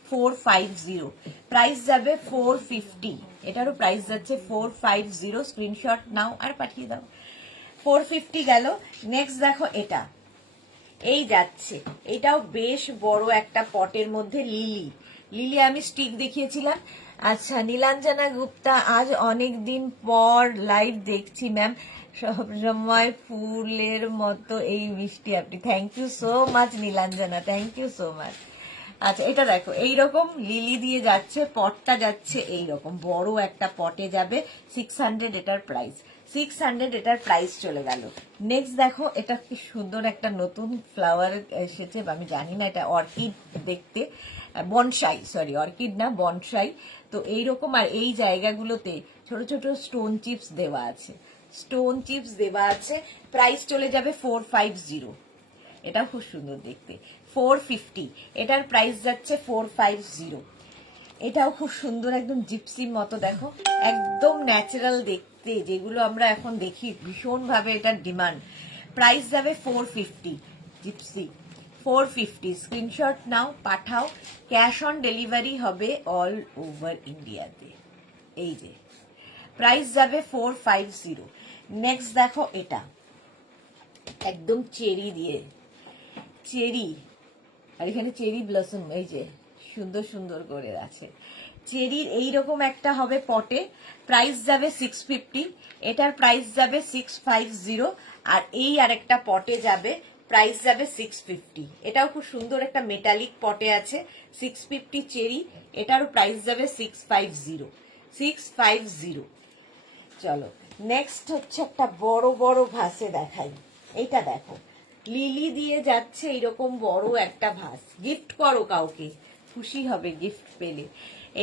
450, প্রাইস যাবে 450। এটারও প্রাইস যাচ্ছে 450। স্ক্রিনশট নাও আর পাঠিয়ে দাও। 450 গেল। নেক্সট দেখো এটা, এই যাচ্ছে, এটাও বেশ বড় একটা পটের মধ্যে লিলি। লিলি আমি স্টিক দেখিয়েছিলাম। আচ্ছা, নীলাঞ্জনা গুপ্তা, আজ অনেক দিন পর লাইভ দেখছি ম্যাম, সব সময় ফুলের মতো এই মিষ্টি আপনি। Thank you so much Nilanjana, thank you so much. আচ্ছা, এটা দেখো এইরকম লিলি দিয়ে যাচ্ছে, পটটা যাচ্ছে এইরকম বড় একটা পটে যাবে 600 এটার প্রাইস। 600 এটার প্রাইস চলে গেল। নেক্সট দেখো, এটা কি সুন্দর একটা নতুন ফ্লাওয়ার এসেছে, আমি জানি না, এটা অর্কিড দেখতে, বনসাই, সরি অর্কিড না, বনসাই। তো এইরকম, আর এই জায়গাগুলোতে ছোট ছোট স্টোন চিপস দেওয়া আছে, স্টোন চিপস দেওয়া আছে। প্রাইস চলে যাবে 450। এটাও খুব সুন্দর দেখতে, 450। এটার প্রাইস যাচ্ছে 450। এটাও খুব সুন্দর, একদম জিপসির মতো, দেখো একদম ন্যাচারাল দেখতে, যেগুলো আমরা এখন দেখি ভীষণ ভাবে এটার ডিমান্ড। প্রাইস যাবে 450, জিপসি 450। স্ক্রিনশট নাও, পাঠাও, ক্যাশ অন ডেলিভারি হবে অল ওভার ইন্ডিয়াতে। এই যে প্রাইস যাবে 450। নেক্সট দেখো, এটা একদম চেরি দিয়ে, চেরি, আর এখানে চেরি ব্লসম, এই যে সুন্দর সুন্দর করে আছে চেরির, এইরকম একটা হবে পটে। প্রাইস যাবে 650, এটার প্রাইস যাবে 650। আর এই আরেকটা পটে যাবে, প্রাইস যাবে 650। এটাও খুব সুন্দর একটা মেটালিক পটে আছে, 650 চেরি, এটারও প্রাইস যাবে 650, 650। চলো নেক্সট হচ্ছে একটা বড় বড় ভাসে দেখাই। এইটা দেখো, লিলি দিয়ে যাচ্ছে এইরকম বড় একটা ভাস, গিফট করো কাউকে, খুশি হবে গিফট পেলে,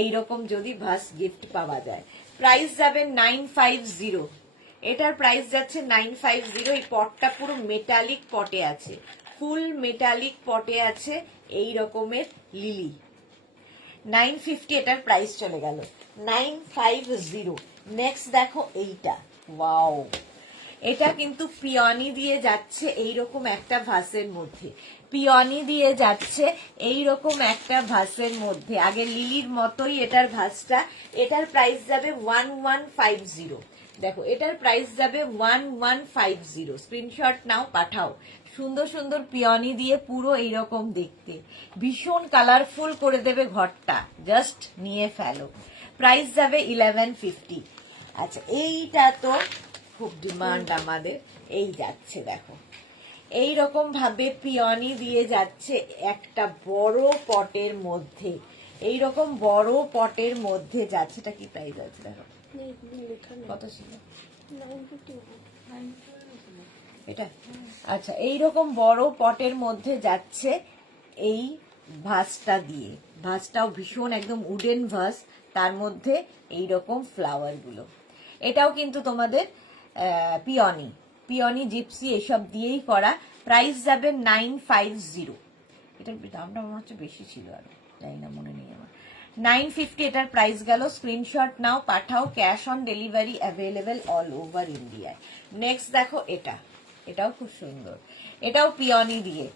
এইরকম যদি ভাস গিফট পাওয়া যায়। প্রাইস যাবে 950, এটার প্রাইস যাচ্ছে 950। এই পটটা পুরো মেটালিক পটে আছে, ফুল মেটালিক পটে আছে এই রকমের লিলি। 950 এটার প্রাইস চলে গেল, 950। নেক্সট দেখো এইটা, ওয়াও, এটা কিন্তু পিওনি দিয়ে যাচ্ছে এইরকম একটা ভাসের মধ্যে, পিওনি দিয়ে যাচ্ছে এইরকম একটা ভাসের মধ্যে, আগে লিলির মতোই এটার ভাসটা। এটার প্রাইস যাবে 1150। দেখো এটার প্রাইস যাবে 1150। স্ক্রিনশট নাও, পাঠাও। সুন্দর সুন্দর পিওনি দিয়ে পুরো এইরকম দেখতে, ভীষণ কালারফুল করে দেবে ঘরটা, জাস্ট নিয়ে ফেলো। প্রাইস যাবে 1150। আচ্ছা, এইটা তো খুব ডিমান্ড আমাদের, এই যাচ্ছে দেখো এই রকম ভাবে পিওনি দিয়ে যাচ্ছে একটা বড় পটের মধ্যে, এই রকম বড় পটের মধ্যে যাচ্ছে। এটা কি প্রাইস আছে দেখো, কত ছিল, 950। এটা আচ্ছা, এইরকম বড় পটের মধ্যে যাচ্ছে এই ভাসটা দিয়ে, ভাসটাও ভীষণ একদম উডেন ভাস, তার মধ্যে এইরকম ফ্লাওয়ার গুলো। এটাও কিন্তু তোমাদের পিওনি, পিওনি জিপসি এসব দিয়েই করা। প্রাইস যাবে 950। এটার দামটা মনে হচ্ছে বেশি ছিল, আর জানি না, মনে নেই আমার। 950 এটার প্রাইস গেল। স্ক্রিনশট নাও, পাঠাও, cash on delivery available all over ইন্ডিয়ায়। নেক্সট দেখো এটা, এটাও খুব সুন্দর, এটাও পিওনি দিয়ে,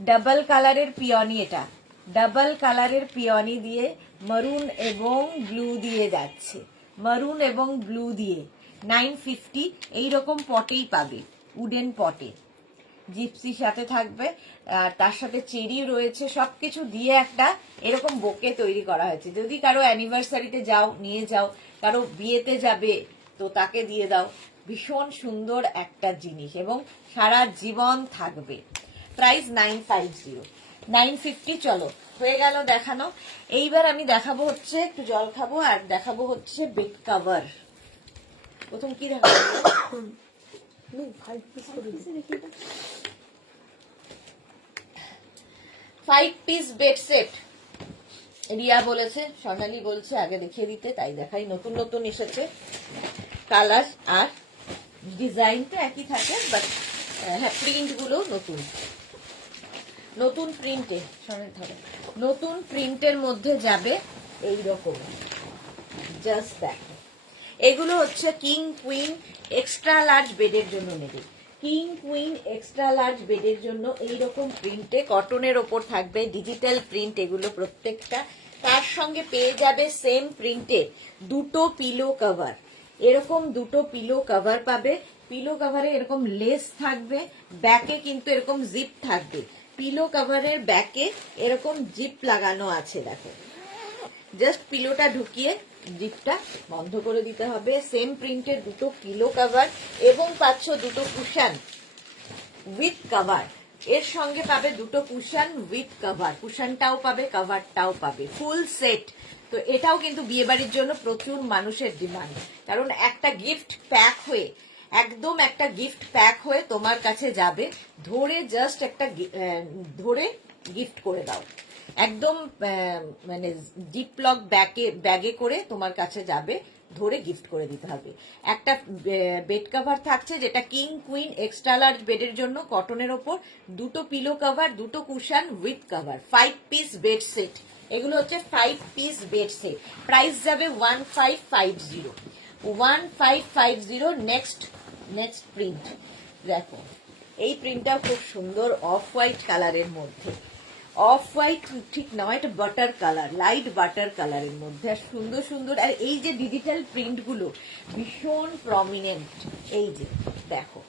ডাবল কালারের পিওনি, এটা ডাবল কালারের পিওনি দিয়ে মারুন এবং ব্লু দিয়ে যাচ্ছে, মারুন এবং ব্লু দিয়ে 950। এইরকম পটেই পাবে, উডেন পটে, জিপসির সাথে থাকবে, তার সাথে চেরি রয়েছে, সবকিছু দিয়ে একটা এরকম বোকে তৈরি করা হয়েছে। যদি কারো অ্যানিভার্সারিতে যাও নিয়ে যাও, কারো বিয়েতে যাবে তো তাকে দিয়ে দাও, ভীষণ সুন্দর একটা জিনিস এবং সারা জীবন থাকবে। প্রাইস 950, 950। চলো হয়ে গেল দেখানো। এইবার আমি দেখাবো হচ্ছে, একটু জল খাবো, আর দেখাবো হচ্ছে বেড কভার। প্রথম কি দেখাবো, 5 পিস করে দেখি এটা। 5 পিস বেড সেট রিয়া বলেছে, সোনালি বলছে আগে দেখিয়ে দিতে, তাই দেখাই। নতুন নতুন এসেছে কালার, আর ডিজাইনটা একই থাকে, বাট হ্যাঁ প্রিন্ট গুলো নতুন, নতুন প্রিন্টে, ধরো নতুন প্রিন্টের মধ্যে যাবে এই রকম, জাস্ট দেখো, এগুলো হচ্ছে কিং কুইন এক্সট্রা লার্জ বেডের জন্য নেবে। কিং কুইন এক্সট্রা লার্জ বেডের জন্য এইরকম প্রিন্টে কটনের ওপর থাকবে, ডিজিটাল প্রিন্ট এগুলো প্রত্যেকটা। তার সঙ্গে পেয়ে যাবে সেম প্রিন্টে দুটো পিলো কভার, এরকম দুটো পিলো কভার পাবে। পিলো কভারে এরকম লেস থাকবে, ব্যাকে কিন্তু এরকম জিপ থাকবে। পিলো কভারের ব্যাকে এরকম জিপ লাগানো আছে, দেখো। জাস্ট পিলোটা ঢুকিয়ে জিপটা বন্ধ করে দিতে হবে। সেম প্রিন্টের দুটো পিলো কভার এবং পাচ্ছ দুটো কুশন উইথ কভার। এর সঙ্গে পাবে দুটো কুশন উইথ কভার, কুশনটাও পাবে কভারটাও পাবে, ফুল সেট। তো এটাও কিন্তু বিয়ে বাড়ির জন্য প্রচুর মানুষের ডিমান্ড, কারণ একটা গিফট প্যাক হয়ে, একদম একটা গিফট প্যাক হয়ে তোমার কাছে যাবে। ধরে জাস্ট একটা ধরে গিফট করে দাও, একদম মানে জিপলক ব্যাগে করে তোমার কাছে যাবে, ধরে গিফট করে দিতে হবে। একটা বেড কভার থাকছে যেটা কিং কুইন এক্সট্রা লার্জ বেডের জন্য কটনের ওপর, দুটো পিলো কভার, দুটো cushion with cover, 5 piece bed set. এগুলো হচ্ছে 5 পিস বেড সেট। প্রাইস যাবে 1550, 1550। নেক্সট প্রিন্ট দেখো, এই প্রিন্টটাও খুব সুন্দর, অফ হোয়াইট কালারের মধ্যে। অফ হোয়াইট ঠিক নয়, এটা বাটার কালার, লাইট বাটার কালারের মধ্যে, আর সুন্দর সুন্দর। আর এই যে ডিজিটাল প্রিন্ট গুলো ভীষণ প্রমিনেন্ট, এই যে দেখো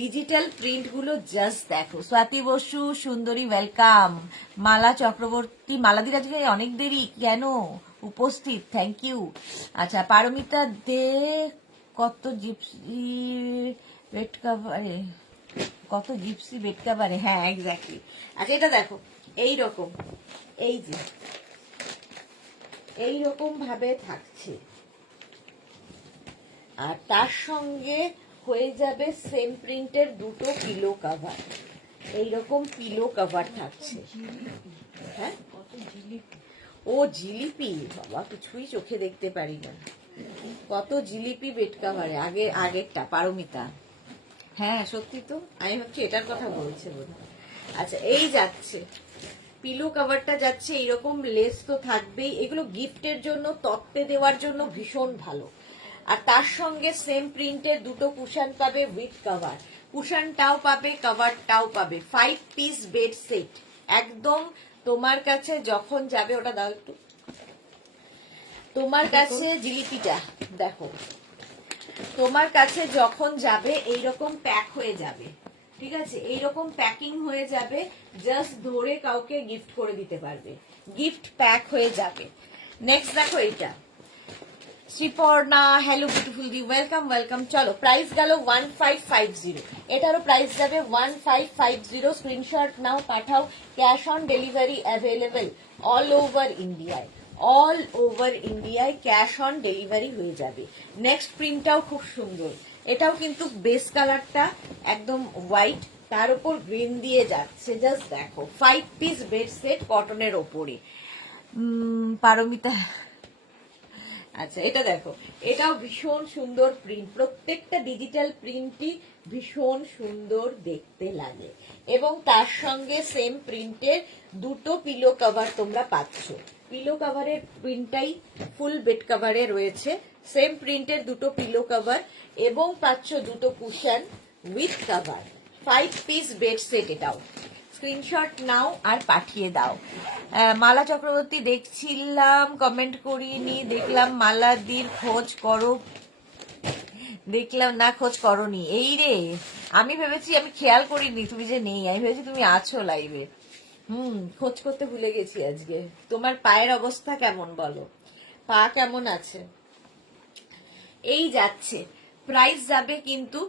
ডিজিটাল প্রিন্ট গুলো জাস্ট দেখো। স্বাতি বসু সুন্দরী ওয়েলকাম। মালা চক্রবর্তী, মালাদির আজকে অনেক দেরি কেন উপস্থিত, থ্যাংক ইউ। আচ্ছা, পারমিতা দে, কত জিপসি বেড কাভারে, কত জিপসি বেড কাভারে, হ্যাঁ এক্স্যাক্টলি। আচ্ছা, এটা দেখো এইরকম, এই যে এইরকম ভাবে থাকছে, আর তার সঙ্গে হয়ে যাবে সেম প্রিন্টের দুটো পিলো কভার, এইরকম পিলো কভার থাকছে। হ্যাঁ, ও জিলিপি, বাবা কিছুই চোখে দেখতে পারি না, কত জিলিপি বেড কাভারে, আগেরটা পারমিতা। হ্যাঁ সত্যি তো, আমি ভাবছি এটার কথা বলছে বোধহয়। আচ্ছা, এই যাচ্ছে পিলো কভারটা যাচ্ছে, এইরকম লেস তো থাকবেই। এগুলো গিফটের জন্য, তত্ত্বে দেওয়ার জন্য ভীষণ ভালো। আর তার সঙ্গে সেম প্রিন্টের দুটো কুশন পাবে উইথ কভার, কুশনটাও পাবে কভারটাও পাবে, 5 পিস বেড সেট। একদম তোমার কাছে যখন যাবে, ওটা দাও একটু, তোমার কাছে জিলিপিটা দেখো, তোমার কাছে যখন যাবে এইরকম প্যাক হয়ে যাবে, ঠিক আছে, এইরকম প্যাকিং হয়ে যাবে, জাস্ট ধরে কাউকে গিফট করে দিতে পারবে, গিফট প্যাক হয়ে যাবে। নেক্সট দেখো এইটা, শ্রীপর্ণা, হ্যালো বিউটিফুল দি, ওয়েলকাম ওয়েলকাম। চলো, প্রাইস গেল 1550, এটারও প্রাইস যাবে 1550। স্ক্রিনশট নাও, পাঠাও, cash on delivery available all over ইন্ডিয়ায়, অল ওভার ইন্ডিয়ায় ক্যাশ অন ডেলিভারি হয়ে যাবে। নেক্সট প্রিন্টটাও খুব সুন্দর, এটাও কিন্তু বেস কালারটা একদম হোয়াইট, তার উপর গ্রিন দিয়ে যাচ্ছে, জাস্ট দেখো 5 পিস বেড সেট কটনের ওপরে। পারমিতা, আচ্ছা এটা দেখো, এটাও ভীষণ সুন্দর প্রিন্ট, প্রত্যেকটা ডিজিটাল প্রিন্টই ভীষণ সুন্দর দেখতে লাগে, এবং তার সঙ্গে সেম প্রিন্টের দুটো পিলো কভার তোমরা পাচ্ছ। পিলো কভারের প্রিন্টটাই ফুল বেড কভারে রয়েছে, সেম প্রিন্টের দুটো পিলো কভার, এবং পাচ্ছ দুটো cushion with cover, 5 piece bed set. এটাও স্ক্রিনশট নাও আর পাঠিয়ে দাও। মালা চক্রবর্তী, দেখছিলাম কমেন্ট করিনি, দেখলাম মালাদির খোঁজ করো, দেখলাম না খোঁজ করনি। এই রে, আমি ভেবেছি, আমি খেয়াল করিনি তুমি যে নেই, আমি ভেবেছি তুমি আছো লাইভে। খোঁজ করতে ভুলে গেছি আজকে। তোমার পায়ের অবস্থা কেমন বলো, পা কেমন আছে? এই যাচ্ছে, প্রাইস যাবে কিন্তু,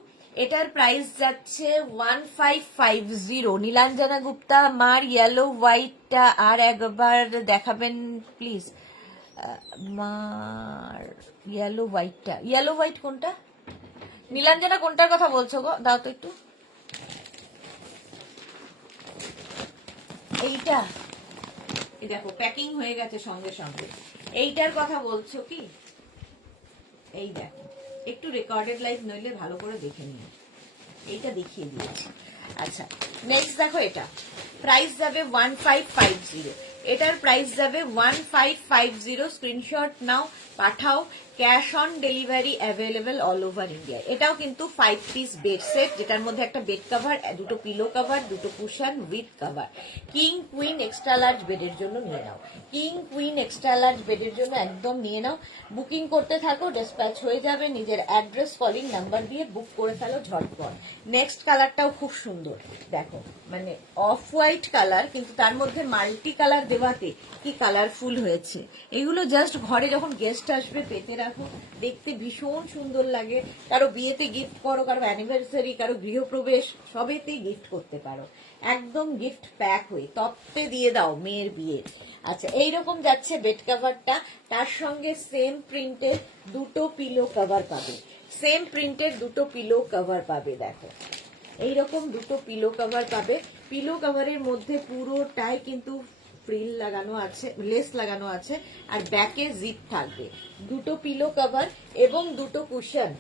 এটার প্রাইস যাচ্ছে 1550। নীলাঞ্জনা গুপ্তা, মার ইয়েলো হোয়াইটটা আর একবার দেখাবেন প্লিজ, মার ইয়েলো হোয়াইটটা, ইয়েলো হোয়াইট কোনটা? নীলাঞ্জনা কোনটার কথা বলছো গো, দাও তো একটু। এইটা, এই দেখো প্যাকিং হয়ে গেছে সঙ্গে সঙ্গে, এইটার কথা বলছো কি? এই দেখো, একটু রেকর্ডেড লাইভ নইলে ভালো করে দেখে নিও, এইটা দেখিয়ে দিয়েছি। আচ্ছা, নেক্সট দেখো, এটা প্রাইস যাবে 1550, এটার প্রাইস যাবে 1550। স্ক্রিনশট নাও, পাঠাও, cash on delivery available all over India. এটাও কিন্তু 5 পিস বেড সেট, যেটার মধ্যে একটা বেড কভার, দুটো পিলো কভার, দুটো cushion with cover. King queen extra large বেডের জন্য নিয়ে নাও, কিং কুইন এক্সট্রা লার্জ বেডের জন্য একদম নিয়ে নাও। বুকিং করতে থাকো, ডিসপ্যাচ হয়ে যাবে। নিজের অ্যাড্রেস কলিং নাম্বার দিয়ে বুক করে ফেলো ঝটপট। নেক্সট কালারটাও খুব সুন্দর, দেখো মানে অফ হোয়াইট কালার, কিন্তু তার মধ্যে মাল্টি কালার দেওয়াতে কি কালারফুল হয়েছে। এগুলো জাস্ট ঘরে যখন গেস্ট আসবে পেতে রাখো, দেখতে ভীষণ সুন্দর লাগে। কারো বিয়েতে গিফট করো, কারো অ্যানিভার্সারি, কারো গৃহপ্রবেশ, সবেতেই গিফট করতে পারো। একদম গিফট প্যাক হয়ে তপ্তে দিয়ে দাও মেয়ের বিয়ে। আচ্ছা, এইরকম যাচ্ছে বেড কভারটা, তার সঙ্গে সেম প্রিন্টের দুটো পিলো কভার পাবে, সেম প্রিন্টের দুটো পিলো কভার পাবে। দেখো এইরকম দুটো পিলো কভার পাবে। পিলো কভারের মধ্যে পুরোটাই কিন্তু ফ্রিল লাগানো আছে, লেস লাগানো আছে, আর ব্যাকে জিপ থাকবে। দুটো পিলো কভার এবং দুটো কুশন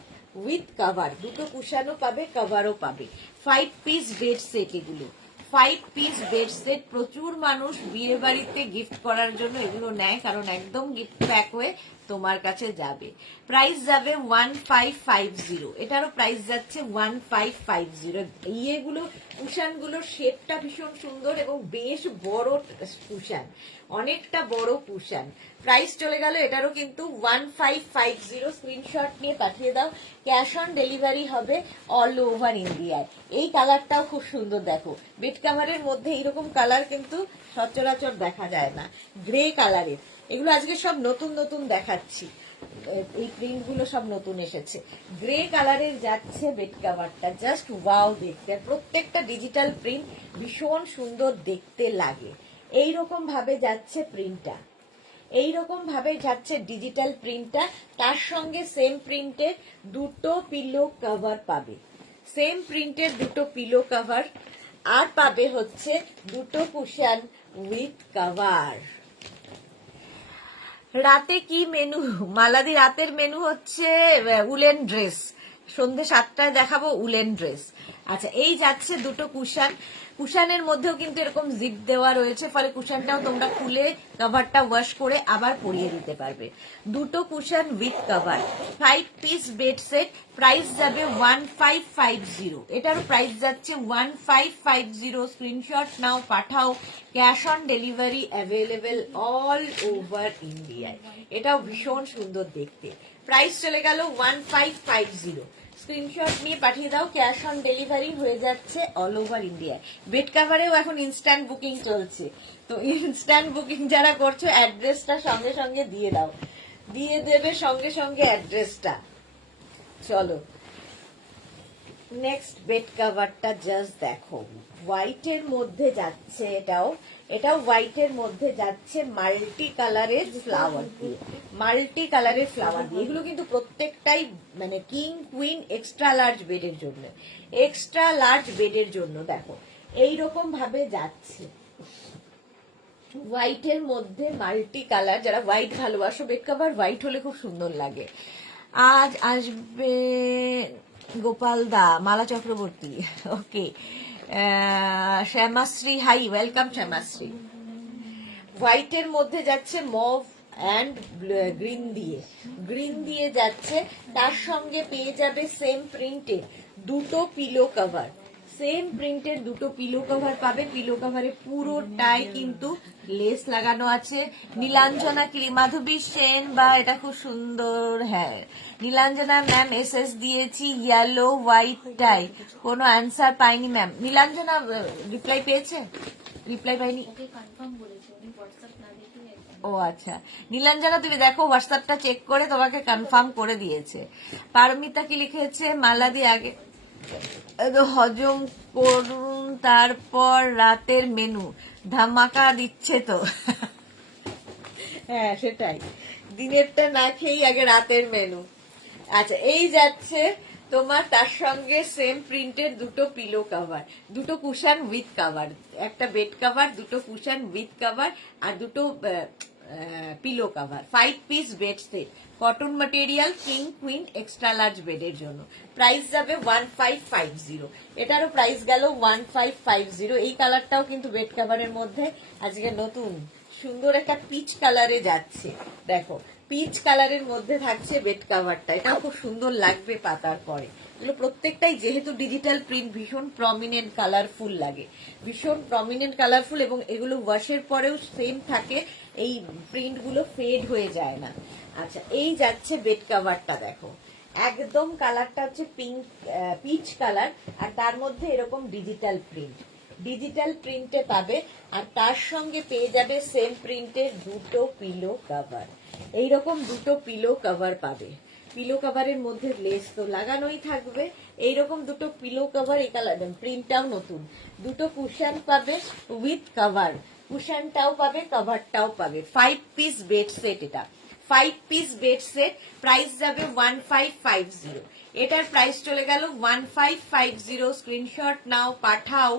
উইথ কভার, দুটো কুশনও পাবে, কভারও পাবে। 5 পিস বেড সেট এগুলো, 5 পিস বেড সেট। প্রচুর মানুষ বিয়ে বাড়িতে গিফট করার জন্য এগুলো নেয়, কারণ একদম গিফট প্যাক হয়ে তোমার কাছে যাবে। প্রাইস যাবে 1550, এটারও প্রাইস যাচ্ছে 1550। ইয়েগুলো কুশানগুলোর শেপটা ভীষণ সুন্দর এবং বেশ বড় কুশান, অনেকটা বড় কুশান। প্রাইস চলে গেল এটারও কিন্তু 1550। স্ক্রিনশট নিয়ে পাঠিয়ে দাও। ক্যাশ অন ডেলিভারি হবে অল ওভার ইন্ডিয়ায়। এই কালারটাও খুব সুন্দর, দেখো বেড কাভারের মধ্যে এইরকম কালার কিন্তু সচরাচর দেখা যায় না, গ্রে কালারের। এগুলো আজকে সব নতুন নতুন দেখাচ্ছি, এই প্রিন্ট গুলো সব নতুন এসেছে। গ্রে কালারের যাচ্ছে বেড কাভারটা, জাস্ট ওয়াও দেখতে। প্রত্যেকটা ডিজিটাল প্রিন্ট ভীষণ সুন্দর দেখতে লাগে। এইরকম ভাবে যাচ্ছে প্রিন্টটা, এইরকম ভাবে যাচ্ছে ডিজিটাল প্রিন্টটা। তার সঙ্গে সেম প্রিন্টের দুটো পিলো কভার পাবে, সেম প্রিন্টের দুটো পিলো কভার, আর পাবে হচ্ছে দুটো কুশন উইথ কভার। রাতে কি মেনু মালাদি? রাতের মেনু হচ্ছে উলেন ড্রেস, সন্ধ্যে 7টায় দেখাবো উলেন ড্রেস। আচ্ছা, এই যাচ্ছে দুটো কুশন, কুশানের মধ্যেও কিন্তু এরকম জিপ দেওয়া রয়েছে, ফলে কুশনটাও তোমরা খুলে কভারটা ওয়াশ করে আবার পরিয়ে দিতে পারবে। দুটো cushion with cover, 5 piece bed set. Price যাবে 1550, এটারও প্রাইস যাচ্ছে 1550। স্ক্রিনশট নাও, পাঠাও। Cash on delivery available all over ইন্ডিয়ায়। এটাও ভীষণ সুন্দর দেখতে। প্রাইস চলে গেল 1550। স্ক্রিনশট নিয়ে পাঠিয়ে দাও। ক্যাশ অন ডেলিভারি হয়ে যাচ্ছে অল ওভার ইন্ডিয়ায়। বেড কাভারেও এখন ইনস্ট্যান্ট বুকিং চলছে, তো ইনস্ট্যান্ট বুকিং যারা করছো অ্যাড্রেসটা সঙ্গে সঙ্গে দিয়ে দাও, দিয়ে দেবে সঙ্গে সঙ্গে অ্যাড্রেসটা। চলো নেক্সট বেড কাভারটা জাস্ট দেখো, হোয়াইটের মধ্যে যাচ্ছে, এটাও হোয়াইটের মধ্যে যাচ্ছে মাল্টি কালারের ফ্লাওয়ার দিয়ে, মাল্টি কালারের ফ্লাওয়ার দিয়ে। এগুলো কিন্তু প্রত্যেকটাই মানে কিং কুইন এক্সট্রা লার্জ বেডের জন্য, এক্সট্রা লার্জ বেডের জন্য। দেখো এইরকম ভাবে যাচ্ছে হোয়াইটের মধ্যে মাল্টি কালার। যারা হোয়াইট ভালোবাসো, বেড কাভার হোয়াইট হলে খুব সুন্দর লাগে। আজ আসবে গোপাল দা, Mala Chakraborty, okay. Shyamashree, hi, welcome Shyamashree. হোয়াইটের মধ্যে যাচ্ছে মভ অ্যান্ড গ্রিন দিয়ে যাচ্ছে। তার সঙ্গে পেয়ে যাবে সেম প্রিন্টে দুটো পিলো কভার, সেম প্রিন্টের দুটো পিলো কভার পাবে। পিলো কভারে পুরোটাই কিন্তু লেস লাগানো আছে। নীলাঞ্জনা কি মাধবী সেন, বা এটা খুব সুন্দর, হ্যাঁ নীলাঞ্জনা ম্যাম এসএস দিয়েছি ইয়েলো হোয়াইট টাই, কোনো অ্যান্সার পাইনি ম্যাম। নীলাঞ্জনা রিপ্লাই পেয়েছে? রিপ্লাই পাইনি, ওকে কনফার্ম বলেছে উনি, হোয়াটসঅ্যাপ না দেখে একদম। ও আচ্ছা, নীলাঞ্জনা তুমি দেখো হোয়াটসঅ্যাপটা চেক করে তোমাকে কনফার্ম করে দিয়েছে। পারমিতা কি লিখেছে? মালাদি আগে হজম করুন, তারপর রাতের মেনু ধামাকা দিচ্ছে তো। হ্যাঁ সেটাই, দিনেরটা না খেয়েই আগে রাতের মেনু। আচ্ছা, এই যাচ্ছে তোমার তার সঙ্গে সেম প্রিন্টের দুটো পিলো কভার, দুটো কুশন উইথ কভার, একটা বেড কভার, দুটো কুশন উইথ কভার, আর দুটো pillow cover. 5 piece bed set, cotton material, king queen extra large বেডের জন্য। প্রাইস যাবে 1550, এটারও প্রাইস গেল 1550। এই কালারটাও কিন্তু বেড কভারের মধ্যে আজকে নতুন সুন্দর একটা পিচ কালারে যাচ্ছে। দেখো পিচ কালারের মধ্যে থাকছে বেড কাভারটা, এটাও খুব সুন্দর লাগবে পাতার পরে। এগুলো প্রত্যেকটাই যেহেতু ডিজিটাল প্রিন্ট ভীষণ প্রমিনেন্ট কালারফুল লাগে, ভীষণ প্রমিনেন্ট কালারফুল, এবং এগুলো ওয়াশের পরেও সেম থাকে, এই প্রিন্ট গুলো ফেড হয়ে যায় না। আচ্ছা, এই যাচ্ছে বেড কাভারটা, দেখো একদম কালারটা হচ্ছে পিঙ্ক পিচ কালার, আর তার মধ্যে এরকম ডিজিটাল প্রিন্ট, ডিজিটাল প্রিন্টে পাবে। আর তার সঙ্গে পেয়ে যাবে সেম প্রিন্টের দুটো পিলো কভার, এইরকম দুটো পিলো কভার পাবে। পিলো কভারের মধ্যে লেস তো লাগানোই থাকবে, এইরকম দুটো পিলো কভার, এই কালার প্রিন্টটাও নতুন, দুটো কুশন পাবে উইথ কভার, কুশনটাও পাবে কভারটাও পাবে। 5 পিস বেড সেট, এটা 5 পিস বেড সেট, প্রাইস যাবে 1550। এটার প্রাইস চলে গেল 1550। স্ক্রিনশট নাও, পাঠাও,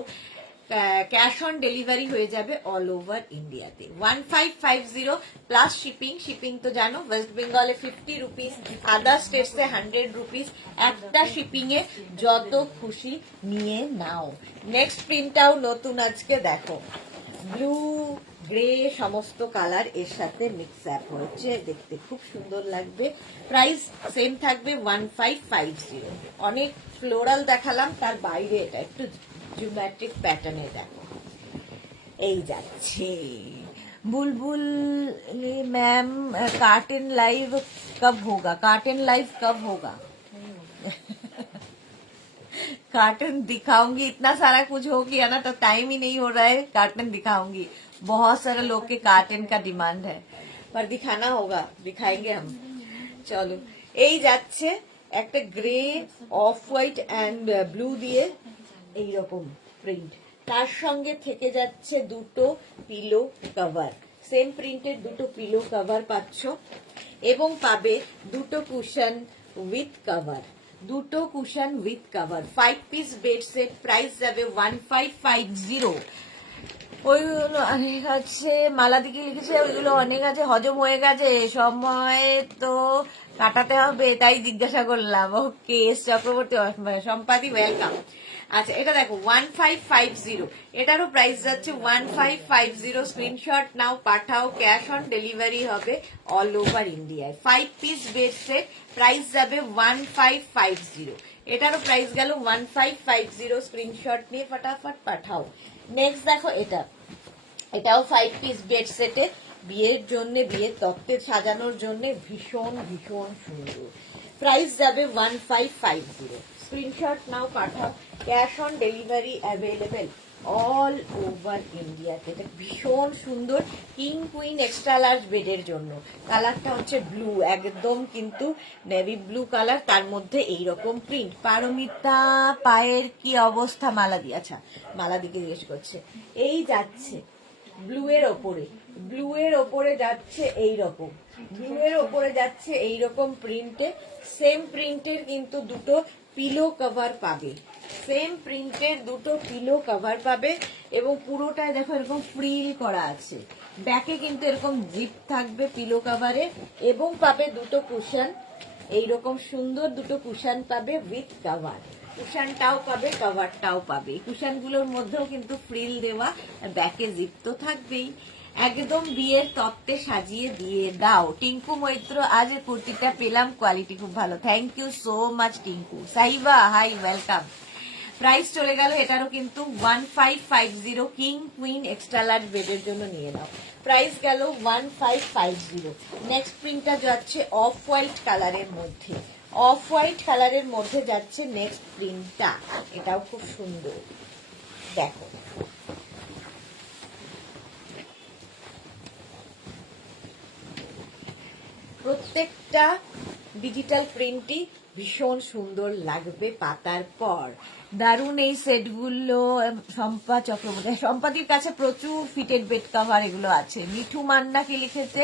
ক্যাশ অন ডেলিভারি হয়ে যাবে অল ওভার ইন্ডিয়াতে। 1550 প্লাস শিপিং। শিপিং তো জানো, ওয়েস্ট বেঙ্গলে 50 রুপিস, আদার স্টেটসে 100 রুপিস। একটা শিপিং এ যত খুশি নিয়ে নাও। নেক্সট প্রিন্টটাও নতুন আজকে, দেখো ব্লু গ্রে সমস্ত কালার এর সাথে মিক্স আপ হয়েছে, দেখতে খুব সুন্দর লাগবে। প্রাইস সেম থাকবে 1550। অনেক ফ্লোরাল দেখালাম, তার বাইরে এটা একটু জিওমেট্রিক প্যাটার্নে দেখো। এই যাচ্ছে बुलबुल मैम, कार्टन लाइव कब होगा? कार्टन लाइव कब होगा? कार्टन दिखाऊंगी, इतना सारा कुछ हो गया ना तो टाइम ही नहीं हो रहा है। कार्टन दिखाऊंगी, बहुत सारे लोग के कार्टन का डिमांड है, पर दिखाना होगा, दिखाएंगे हम। চলো, এই যাচ্ছে একটা grey off white and blue দিয়ে এইরকম প্রিন্ট, তার সঙ্গে থেকে যাচ্ছে দুটো পিলো কভার, সেম প্রিন্টের দুটো পিলো কভার পাচ্ছ, এবং পাবে দুটো কুশন উইথ কভার, দুটো cushion with cover. 5 piece bed set, price যাবে 1550। ওইগুলো অনেক আছে, মালা দিকে লিখেছে ওইগুলো অনেক আছে, হজম হয়ে গেছে, সময় তো কাটাতে হবে, তাই জিজ্ঞাসা করলাম। ওকে, এস চক্রবর্তী, সম্পাদি, ওয়েলকাম। আচ্ছা, এটা দেখো 1550, এটারও প্রাইস যাচ্ছে 1550। স্ক্রিনশট নাও, পাঠাও, ক্যাশ অন ডেলিভারি হবে অল ওভার ইন্ডিয়ায়। 5 পিস বেড সেট, প্রাইস যাবে 1550। এটারও প্রাইস গেল 1550। স্ক্রিনশট নিয়ে ফটাফট পাঠাও। নেক্সট দেখো এটা, এটাও 5 পিস বেড সেটে, বিয়ের জন্য, বিয়ের তত্ত্বে সাজানোর জন্য ভীষণ ভীষণ সুন্দর। প্রাইস যাবে 1550। স্ক্রিনশট নাও, পাঠাও, cash on delivery available all over ইন্ডিয়াতে। এটা ভীষণ সুন্দর, কিং কুইন এক্সট্রা লার্জ বেডের জন্য। কালারটা হচ্ছে ব্লু, একদম কিন্তু নেভি ব্লু কালার, তার মধ্যে এইরকম প্রিন্ট। পারমিতা, পায়ের কি অবস্থা? মালাদি, আচ্ছা মালাদিকে জিজ্ঞেস করছে। এই যাচ্ছে ব্লু এর ওপরে, ব্লু এর ওপরে যাচ্ছে এইরকম, ব্লু এর ওপরে যাচ্ছে এইরকম প্রিন্টে, সেম প্রিন্টের কিন্তু দুটো পিলো কভার পাবে, সেম প্রিন্টের দুটো পিলো কভার পাবে, এবং পুরোটায় দেখো এরকম ফ্রিল করা আছে। ব্যাকে কিন্তু এরকম জিপ থাকবে পিলো কভারে, এবং পাবে দুটো কুশন, এইরকম সুন্দর দুটো কুশন পাবে উইথ কভার। কুশনটাও পাবে, কভারটাও পাবে। কুশনগুলোর মধ্যেও কিন্তু ফ্রিল দেওয়া, ব্যাকে জিপ তো থাকবেই। একদম বিয়ের তত্ত্বে সাজিয়ে দিয়ে দাও। টিঙ্কু মৈত্র, আজ এই কুর্তিটা পেলাম, কোয়ালিটি খুব ভালো, thank you so much Tinku. Saiba, hi, welcome. Price চলে গেল এটারও কিন্তু 1550। কিং কুইন এক্সট্রা লার্জ বেডের জন্য নিয়ে নাও, প্রাইস গেল 1550। নেক্সট প্রিন্টটা যাচ্ছে অফ হোয়াইট কালারের মধ্যে, অফ হোয়াইট কালারের মধ্যে যাচ্ছে নেক্সট প্রিন্টটা, এটাও খুব সুন্দর। দেখো প্রত্যেকটা ডিজিটাল প্রিন্টই ভীষণ সুন্দর লাগবে পাতার পর। দারুণ এই সেটগুলো। শম্পা চক্রবর্তী, সম্পাদির কাছে প্রচুর ফিটেড বেড কভার এগুলো আছে। মিঠু মান্না কি লিখেছে,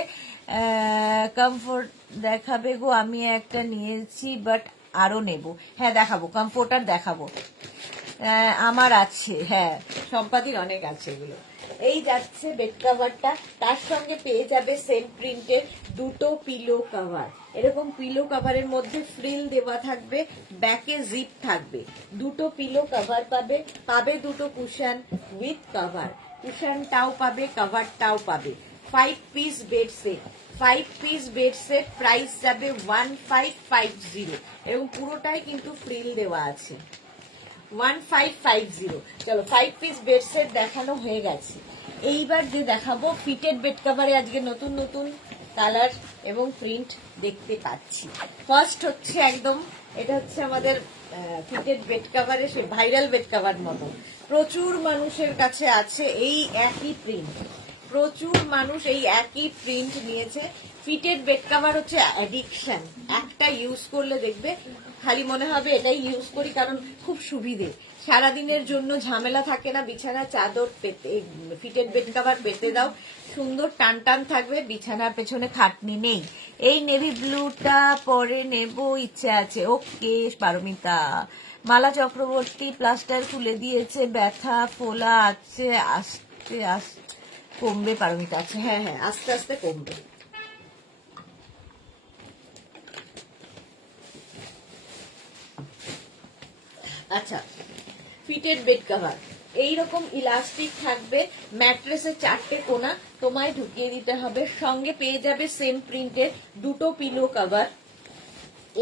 কমফোর্ট দেখাবে গো, আমি একটা নিয়েছি বাট আরো নেব। হ্যাঁ দেখাবো, কমফোর্টার দেখাবো, আমার আছে, হ্যাঁ সম্পাদির অনেক আছে এগুলো। এই যাচ্ছে বেড কভারটা, তার সঙ্গে পেয়ে যাবে সেম প্রিন্টের দুটো পিলো কভার। এরকম পিলো কভারের মধ্যে ফ্রিল দেওয়া থাকবে, ব্যাকে জিপ থাকবে, দুটো পিলো কভার পাবে, পাবে দুটো কুশন উইথ কভার, কুশনটাও পাবে, কভারটাও পাবে। 5 piece bed set, 5 piece bed set, price যাবে 1550 এবং পুরোটাই কিন্তু ফ্রিল দেওয়া আছে 1550। চলো 5 পিস বেড সেট দেখানো হয়ে গেছে। এইবার যে দেখাবো ফিটেড বেড কভারে আজকে নতুন নতুন কালার এবং প্রিন্ট দেখতে পাচ্ছি। ফার্স্ট হচ্ছে একদম এটা হচ্ছে আমাদের ফিটেড বেড কভারে ভাইরাল বেড কভার মতো প্রচুর মানুষের কাছে আছে এই একই প্রিন্ট, প্রচুর মানুষ এই একই প্রিন্ট নিয়েছে। ফিটেড বেড কভার হচ্ছে অ্যাডিকশন, একটা ইউজ করলে দেখবে খালি মনে হবে এটাই ইউজ করি, কারণ খুব সুবিধে, সারাদিনের জন্য ঝামেলা থাকে না, বিছানা চাদর পেতে ফিটেড বেড কভার পেতে দাও, সুন্দর টান টান থাকবে, বিছানার পেছনে খাটনি নেই। এই নেভি ব্লুটা পরে নেব ইচ্ছে আছে। ওকে পারমিতা। মালা চক্রবর্তী প্লাস্টার খুলে দিয়েছে, ব্যথা ফোলা আছে, আস্তে আস্তে কমবে পারমিতা। আছে হ্যাঁ হ্যাঁ আস্তে আস্তে কমবে। আচ্ছা ফিটেড বেড কভার এইরকম ইলাস্টিক থাকবে, ম্যাট্রেসের 4টে কোনা তোমায় ঢুকিয়ে দিতে হবে, সঙ্গে পেয়ে যাবে সেম প্রিন্টের 2টো পিলো কভার।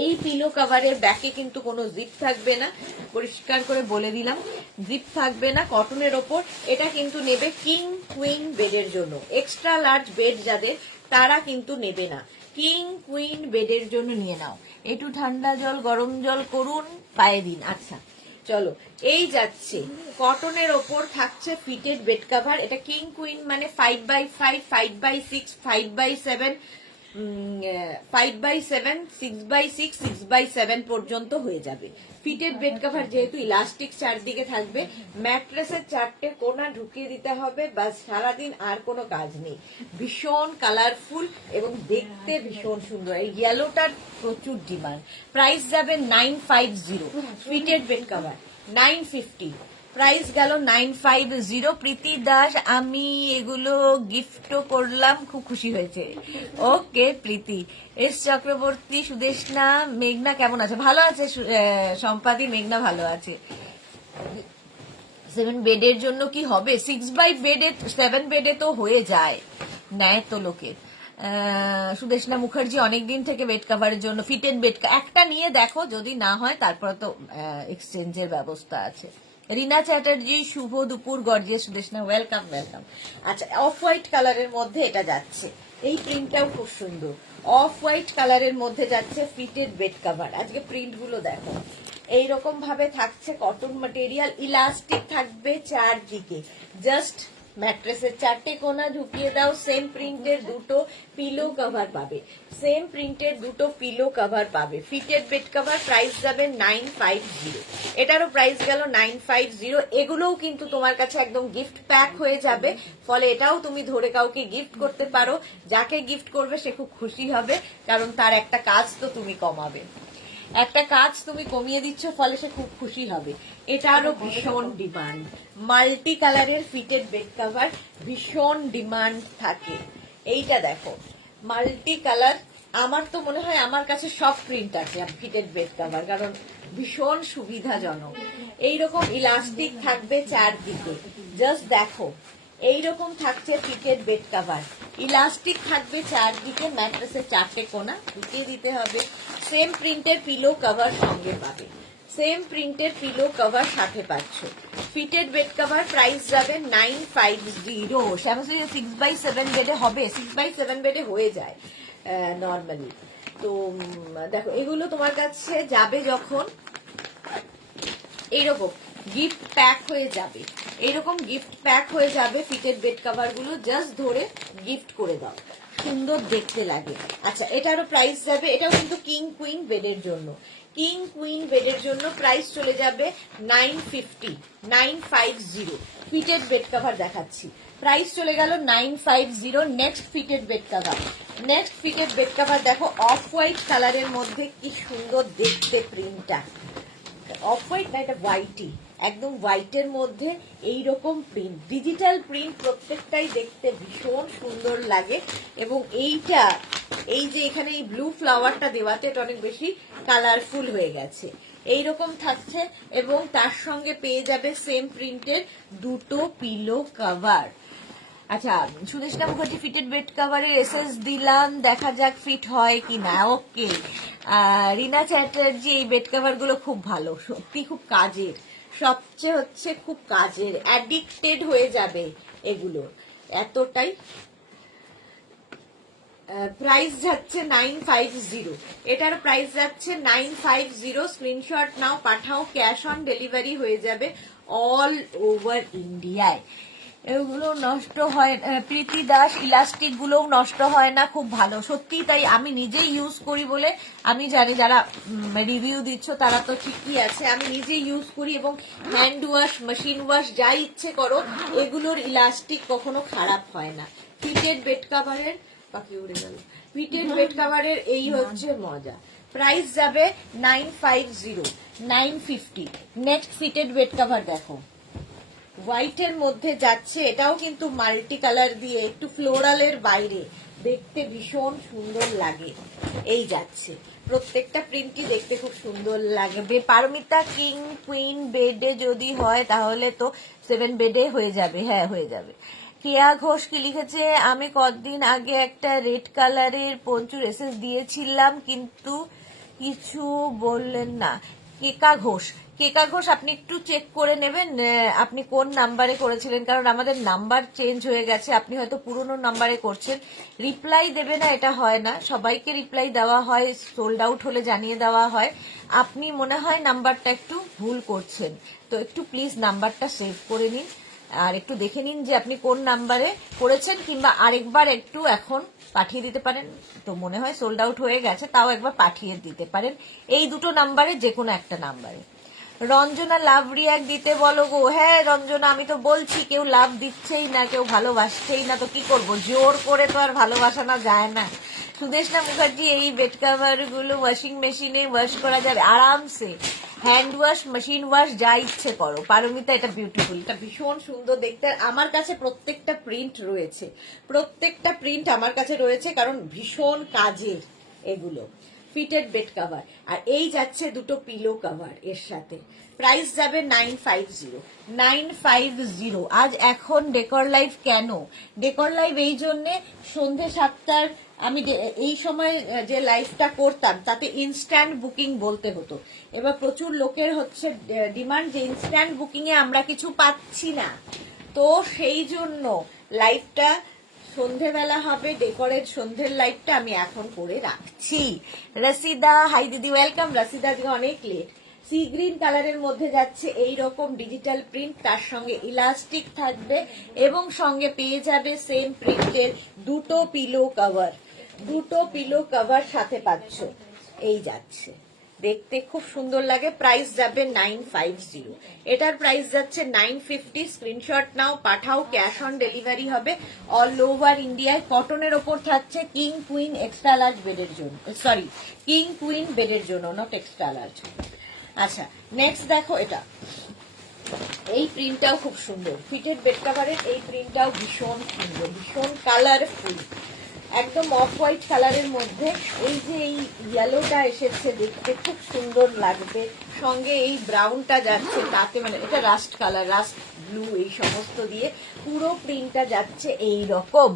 এই পিলো কভারের ব্যাকে কিন্তু কোনো জিপ থাকবে না, পরিষ্কার করে বলে দিলাম, জিপ থাকবে না, কটনের ওপর। এটা কিন্তু নেবে কিং কুইন বেডের জন্য, এক্সট্রা লার্জ বেড যাদের তারা কিন্তু নেবে না, কিং কুইন বেডের জন্য নিয়ে নাও। একটু ঠান্ডা জল গরম জল করুন পায়ে দিন। আচ্ছা চলো এই যাচ্ছে কটনের ওপর থাকছে ফিটেড বেড কভার, এটা কিং কুইন মানে 5x5, 5x6, 5x7, 5x7, 6x6, 6x7 পর্যন্ত হয়ে যাবে। ফিটেড বেড কভার যেহেতু ইলাস্টিক চারদিকে থাকবে, ম্যাট্রেসের 4টে কোনা ঢুকিয়ে দিতে হবে, বাস সারাদিন আর কোনো কাজ নেই। ভীষণ কালারফুল এবং দেখতে ভীষণ সুন্দর, এই ইয়েলোটার প্রচুর ডিমান্ড। প্রাইস যাবে 950, ফিটেড বেড কভার 950, প্রাইস গেল 950। প্রীতি দাস আমি এগুলো গিফটও করলাম, খুব খুশি হয়েছে। ওকে প্রীতি। এস চক্রবর্তী, সুদেশনা, মেঘনা কেমন আছে? ভালো আছে সম্পাদি, মেঘনা ভালো আছে। 7 বেডের জন্য কি হবে? 6x বেডে 7 বেডে তো হয়ে যায়, নেয় তো লোকে। সুদেশনা মুখার্জি অনেকদিন থেকে বেড কভারের জন্য ফিটেড বেড একটা নিয়ে দেখো, যদি না হয় তারপর তো এক্সচেঞ্জের ব্যবস্থা আছে। রিনা চ্যাটার্জি শুভ দুপুর গর্জিয়াস সুদেশনা, ওয়েলকাম ওয়েলকাম। আচ্ছা অফ হোয়াইট কালারের মধ্যে এটা যাচ্ছে, এই প্রিন্টটাও খুব সুন্দর, অফ হোয়াইট কালারের মধ্যে যাচ্ছে ফিটেড বেড কভার। আজকে প্রিন্ট গুলো দেখো এইরকম ভাবে থাকছে, কটন ম্যাটেরিয়াল, ইলাস্টিক থাকবে চারদিকে, জাস্ট ম্যাট্রেসের 4টে কোনা ঢুকিয়ে দাও, সেম প্রিন্টের 2টো পিলো কভার পাবে, সেম প্রিন্টের 2টো পিলো কভার পাবে। ফিটেড বেড কভার প্রাইস যাবে 950, এটারও প্রাইস গেল 950। এগুলোও কিন্তু তোমার কাছে একদম গিফট প্যাক হয়ে যাবে, ফলে এটাও তুমি ধরে কাউকে গিফট করতে পারো, যাকে গিফট করবে সে খুব খুশি হবে, কারণ তার একটা কাজ তো তুমি কমাবে, একটা কাজ তুমি কমিয়ে দিচ্ছ, ফলে সে খুব খুশি হবে। এটারও ভীষণ ডিমান্ড, মাল্টি কালারের ফিটেড বেড কভার ভীষণ ডিমান্ড থাকে। এইটা দেখো মাল্টি কালার, আমার তো মনে হয় আমার কাছে সব প্রিন্ট আছে ফিটেড বেড কভার, কারণ ভীষণ সুবিধাজনক। এইরকম ইলাস্টিক থাকবে চারদিকে, জাস্ট দেখো এইরকম থাকছে ফিটেড বেড কভার, ইলাস্টিক থাকবে চারদিকে, ম্যাট্রেসের 4টে কোনা ঢুকিয়ে দিতে হবে, সেম প্রিন্টের পিলো কভার সঙ্গে পাবে, সেম প্রিন্টের পিলো কভার সাথে পাচ্ছ। ফিটেড বেড কভার প্রাইস যাবে 950। শ্যামশ্রী 6x7 বেডে হবে, 6x7 বেডে হয়ে যায় নর্মালি। তো দেখো এগুলো তোমার কাছে যাবে যখন এইরকম গিফট প্যাক হয়ে যাবে, এইরকম গিফট প্যাক হয়ে যাবে ফিটেড বেড কভার গুলো, জাস্ট ধরে গিফট করে দাও, সুন্দর দেখতে লাগে। আচ্ছা এটারও প্রাইস যাবে, এটাও কিন্তু কিং কুইন বেডের জন্য, কিং কুইন বেডের জন্য প্রাইস চলে যাবে 950, 950। ফিটেড বেড কভার দেখাচ্ছি, প্রাইস চলে গেল 950। Next fitted bed cover, next fitted bed cover দেখো অফ হোয়াইট কালারের মধ্যে কি সুন্দর দেখতে প্রিন্টটা, অফ হোয়াইট না এটা হোয়াইটই, একদম হোয়াইটের মধ্যে এইরকম প্রিন্ট, ডিজিটাল প্রিন্ট, প্রত্যেকটাই দেখতে ভীষণ সুন্দর লাগে। এবং এইটা এই যে এখানে এই ব্লু ফ্লাওয়ারটা দেওয়াতে এটা অনেক বেশি কালারফুল হয়ে গেছে, এইরকম থাকছে। এবং তার সঙ্গে পেয়ে যাবে সেম প্রিন্টের 2টো পিলো কভার। আচ্ছা, সুদেশনা মুখার্জি ফিটেড বেড কাভারের এসএস দিলাম, দেখা যাক ফিট হয় কিনা। ওকে, রিনা চ্যাটার্জি, এই বেড কাভার গুলো খুব ভালো, সত্যি খুব কাজের, সবচেয়ে হচ্ছে খুব কাজের, অ্যাডিক্টেড হয়ে যাবে এগুলো, এতটাই। প্রাইস যাচ্ছে 950, এটার প্রাইস যাচ্ছে 950। স্ক্রিনশট নাও, পাঠাও, ক্যাশ অন ডেলিভারি হয়ে যাবে অল ওভার ইন্ডিয়ায়। এগুলো নষ্ট হয়, প্রীতি দাস ইলাস্টিক গুলোও নষ্ট হয় না, খুব ভালো, সত্যি তাই। আমি নিজেই ইউজ করি বলে আমি জানি, যারা রিভিউ দিচ্ছ তারা তো ঠিকই আছে, আমি নিজেই ইউজ করি, এবং হ্যান্ড ওয়াশ, মেশিন ওয়াশ যা ইচ্ছে করো, এগুলোর ইলাস্টিক কখনো খারাপ হয় না। ফিটেড বেড কাভারের, পাখি উড়ে গেল, ফিটেড বেড কাভারের এই হচ্ছে মজা। প্রাইস যাবে 950, 950। নেক্সট ফিটেড বেড কাভার দেখো, হোয়াইটের মধ্যে যাচ্ছে, এটাও কিন্তু মাল্টি কালার দিয়ে, একটু ফ্লোরালের বাইরে, দেখতে ভীষণ সুন্দর লাগে। এই যাচ্ছে, প্রত্যেকটা প্রিন্টই দেখতে খুব সুন্দর লাগবে। পারমিতা, কিং কুইন বেডে যদি হয় তাহলে তো 7 বেডে হয়ে যাবে, হ্যাঁ হয়ে যাবে। কেয়া ঘোষ কি লিখেছে, আমি কতদিন আগে একটা রেড কালারের পঞ্চুর এসএস দিয়েছিলাম কিন্তু কিছু বললেন না। কেকা ঘোষ, কেকা ঘোষ, আপনি একটু চেক করে নেবেন আপনি কোন নাম্বারে করেছিলেন, কারণ আমাদের নাম্বার চেঞ্জ হয়ে গেছে, আপনি হয়তো পুরনো নাম্বারে করছেন। রিপ্লাই দেবে না এটা হয় না, সবাইকে রিপ্লাই দেওয়া হয়, সোল্ড আউট হলে জানিয়ে দেওয়া হয়। আপনি মনে হয় নাম্বারটা একটু ভুল করছেন, তো একটু প্লিজ নাম্বারটা সেভ করে নিন, আর একটু দেখে নিন যে আপনি কোন নাম্বারে করেছেন, কিংবা আরেকবার একটু এখন পাঠিয়ে দিতে পারেন। তো মনে হয় সোল্ড আউট হয়ে গেছে, তাও একবার পাঠিয়ে দিতে পারেন এই দুটো নাম্বারে, যে কোনো একটা নাম্বারে। রঞ্জনা, লাভ রিয়াক্ট দিতে বলো গো। হ্যাঁ রঞ্জনা, আমি তো বলছি, কেউ লাভ দিচ্ছেই না, কেউ ভালোবাসছেই না, তো কি করব, জোর করে তো আর ভালোবাসানো যায় না। সুদেশনা মুখার্জি, এই বেড কাভার গুলো ওয়াশিং মেশিনে ওয়াশ করা যাবে আরামসে, হ্যান্ড ওয়াশ, মেশিন ওয়াশ যা ইচ্ছে করো। পারমিতা, এটা বিউটিফুল, এটা ভীষণ সুন্দর দেখতে। আমার কাছে প্রত্যেকটা প্রিন্ট রয়েছে, প্রত্যেকটা প্রিন্ট আমার কাছে রয়েছে, কারণ ভীষণ কাজের এগুলো। ফিটেড বেড কাভার, আর এই যাচ্ছে দুটো পিলো কাভার এর সাথে। প্রাইস যাবে 950, 950। আজ এখন ডেকর লাইভ কেন? ডেকর লাইভ এই জন্যে, সন্ধে 7টার আমি এই সময় যে লাইভটা করতাম তাতে ইনস্ট্যান্ট বুকিং বলতে হতো। এবার প্রচুর লোকের হচ্ছে ডিমান্ড যে ইনস্ট্যান্ট বুকিং এ আমরা কিছু পাচ্ছি না, তো সেই জন্য লাইভটা সন্ধেবেলা হবে, ডেকোরেট সন্ধ্যের লাইটটা আমি এখন করে রাখছি। রসিদা, হাই দিদি, ওয়েলকাম। রসিদা আজকে অনেক লেট। সি গ্রিন কালারের মধ্যে যাচ্ছে এই রকম ডিজিটাল প্রিন্ট, তার সঙ্গে ইলাস্টিক থাকবে, এবং সঙ্গে পেয়ে যাবে সেম প্রিন্টের দুটো পিলো কভার, দুটো পিলো কভার সাথে পাচ্ছ। এই যাচ্ছে, দেখতে খুব সুন্দর লাগে। প্রাইস যাবে 950, এটার প্রাইস যাচ্ছে 950। স্ক্রিনশট নাও, পাঠাও, ক্যাশ অন ডেলিভারি হবে অল ওভার ইন্ডিয়ায়। কটনের ওপর থাকছে, কিং কুইন এক্সট্রা লার্জ বেডের জন্য, সরি কিং কুইন বেডের জন্য, নট এক্সট্রা লার্জ। আচ্ছা, নেক্সট দেখো, এটা এই প্রিন্টটাও খুব সুন্দর, ফিটেড বেড কাভারের এই প্রিন্টটাও ভীষণ সুন্দর, ভীষণ কালারফুল, একদম অফ হোয়াইট কালারের মধ্যে এই যে এই ইয়েলোটা এসেছে, দেখতে খুব সুন্দর লাগবে। সঙ্গে এই ব্রাউনটা যাচ্ছে তাতে, মানে এটা রাস্ট কালার, রাস্ট ব্লু, এই সমস্ত দিয়ে পুরো প্রিন্টটা যাচ্ছে এই রকম।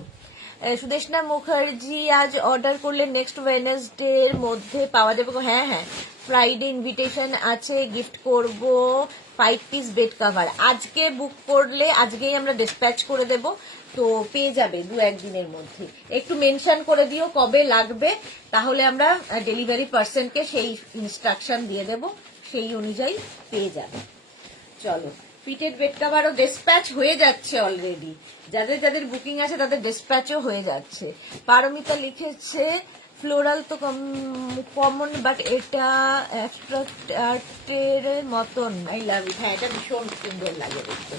সুদেশনা মুখার্জি, আজ অর্ডার করলে নেক্সট ওয়েডনেসডে এর মধ্যে পাওয়া যাবে? হ্যাঁ হ্যাঁ, ফ্রাইডে ইনভিটেশন আছে, গিফট করব 5 পিস বেড কাভার। আজকে বুক করলে আজকেই আমরা ডিসপ্যাচ করে দেব, তো পেয়ে যাবে 2-1 দিনের মধ্যে। একটু মেনশন করে দিও কবে লাগবে, তাহলে আমরা ডেলিভারি পার্সনকে সেই ইনস্ট্রাকশন দিয়ে দেব, সেই অনুযায়ী পেয়ে যাবে। চলো, ফিটেড বেড কাভারও ডিসপ্যাচ হয়ে যাচ্ছে অলরেডি, যাদের যাদের বুকিং আছে তাদের ডিসপ্যাচও হয়ে যাচ্ছে। পারমিতা লিখেছে, ফ্লোরাল তো কমন, বাট এটা অ্যাবস্ট্রাক্টের মতন, আই লাভ ইট। হ্যাঁ, এটা ভীষণ সুন্দর লাগে দেখতে,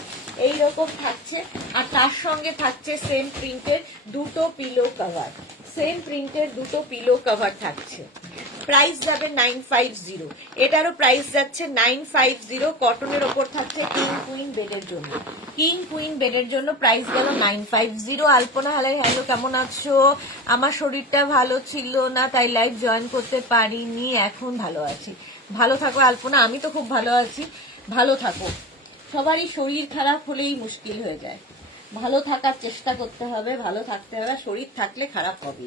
এইরকম থাকছে, আর তার সঙ্গে থাকছে সেম প্রিন্টের দুটো পিলো কভার, সেম প্রিন্টের দুটো পিলো কভার থাকছে। প্রাইস যাবে 950, এটারও প্রাইস যাচ্ছে 950। কটনের ওপর থাকছে কিং কুইন বেডের জন্য, কিং কুইন বেডের জন্য প্রাইস গেল 950। আলপনা, হালাই, হ্যালো, কেমন আছো? আমার শরীরটা ভালো ছিল না, তাই লাইভ জয়েন করতে পারিনি, এখন ভালো আছি। ভালো থাকো আলপনা, আমি তো খুব ভালো আছি, ভালো থাকো। সবারই শরীর খারাপ হলেই মুশকিল হয়ে যায়, ভালো থাকার চেষ্টা করতে হবে, ভালো থাকতে হবে, শরীর থাকলে খারাপ হবে,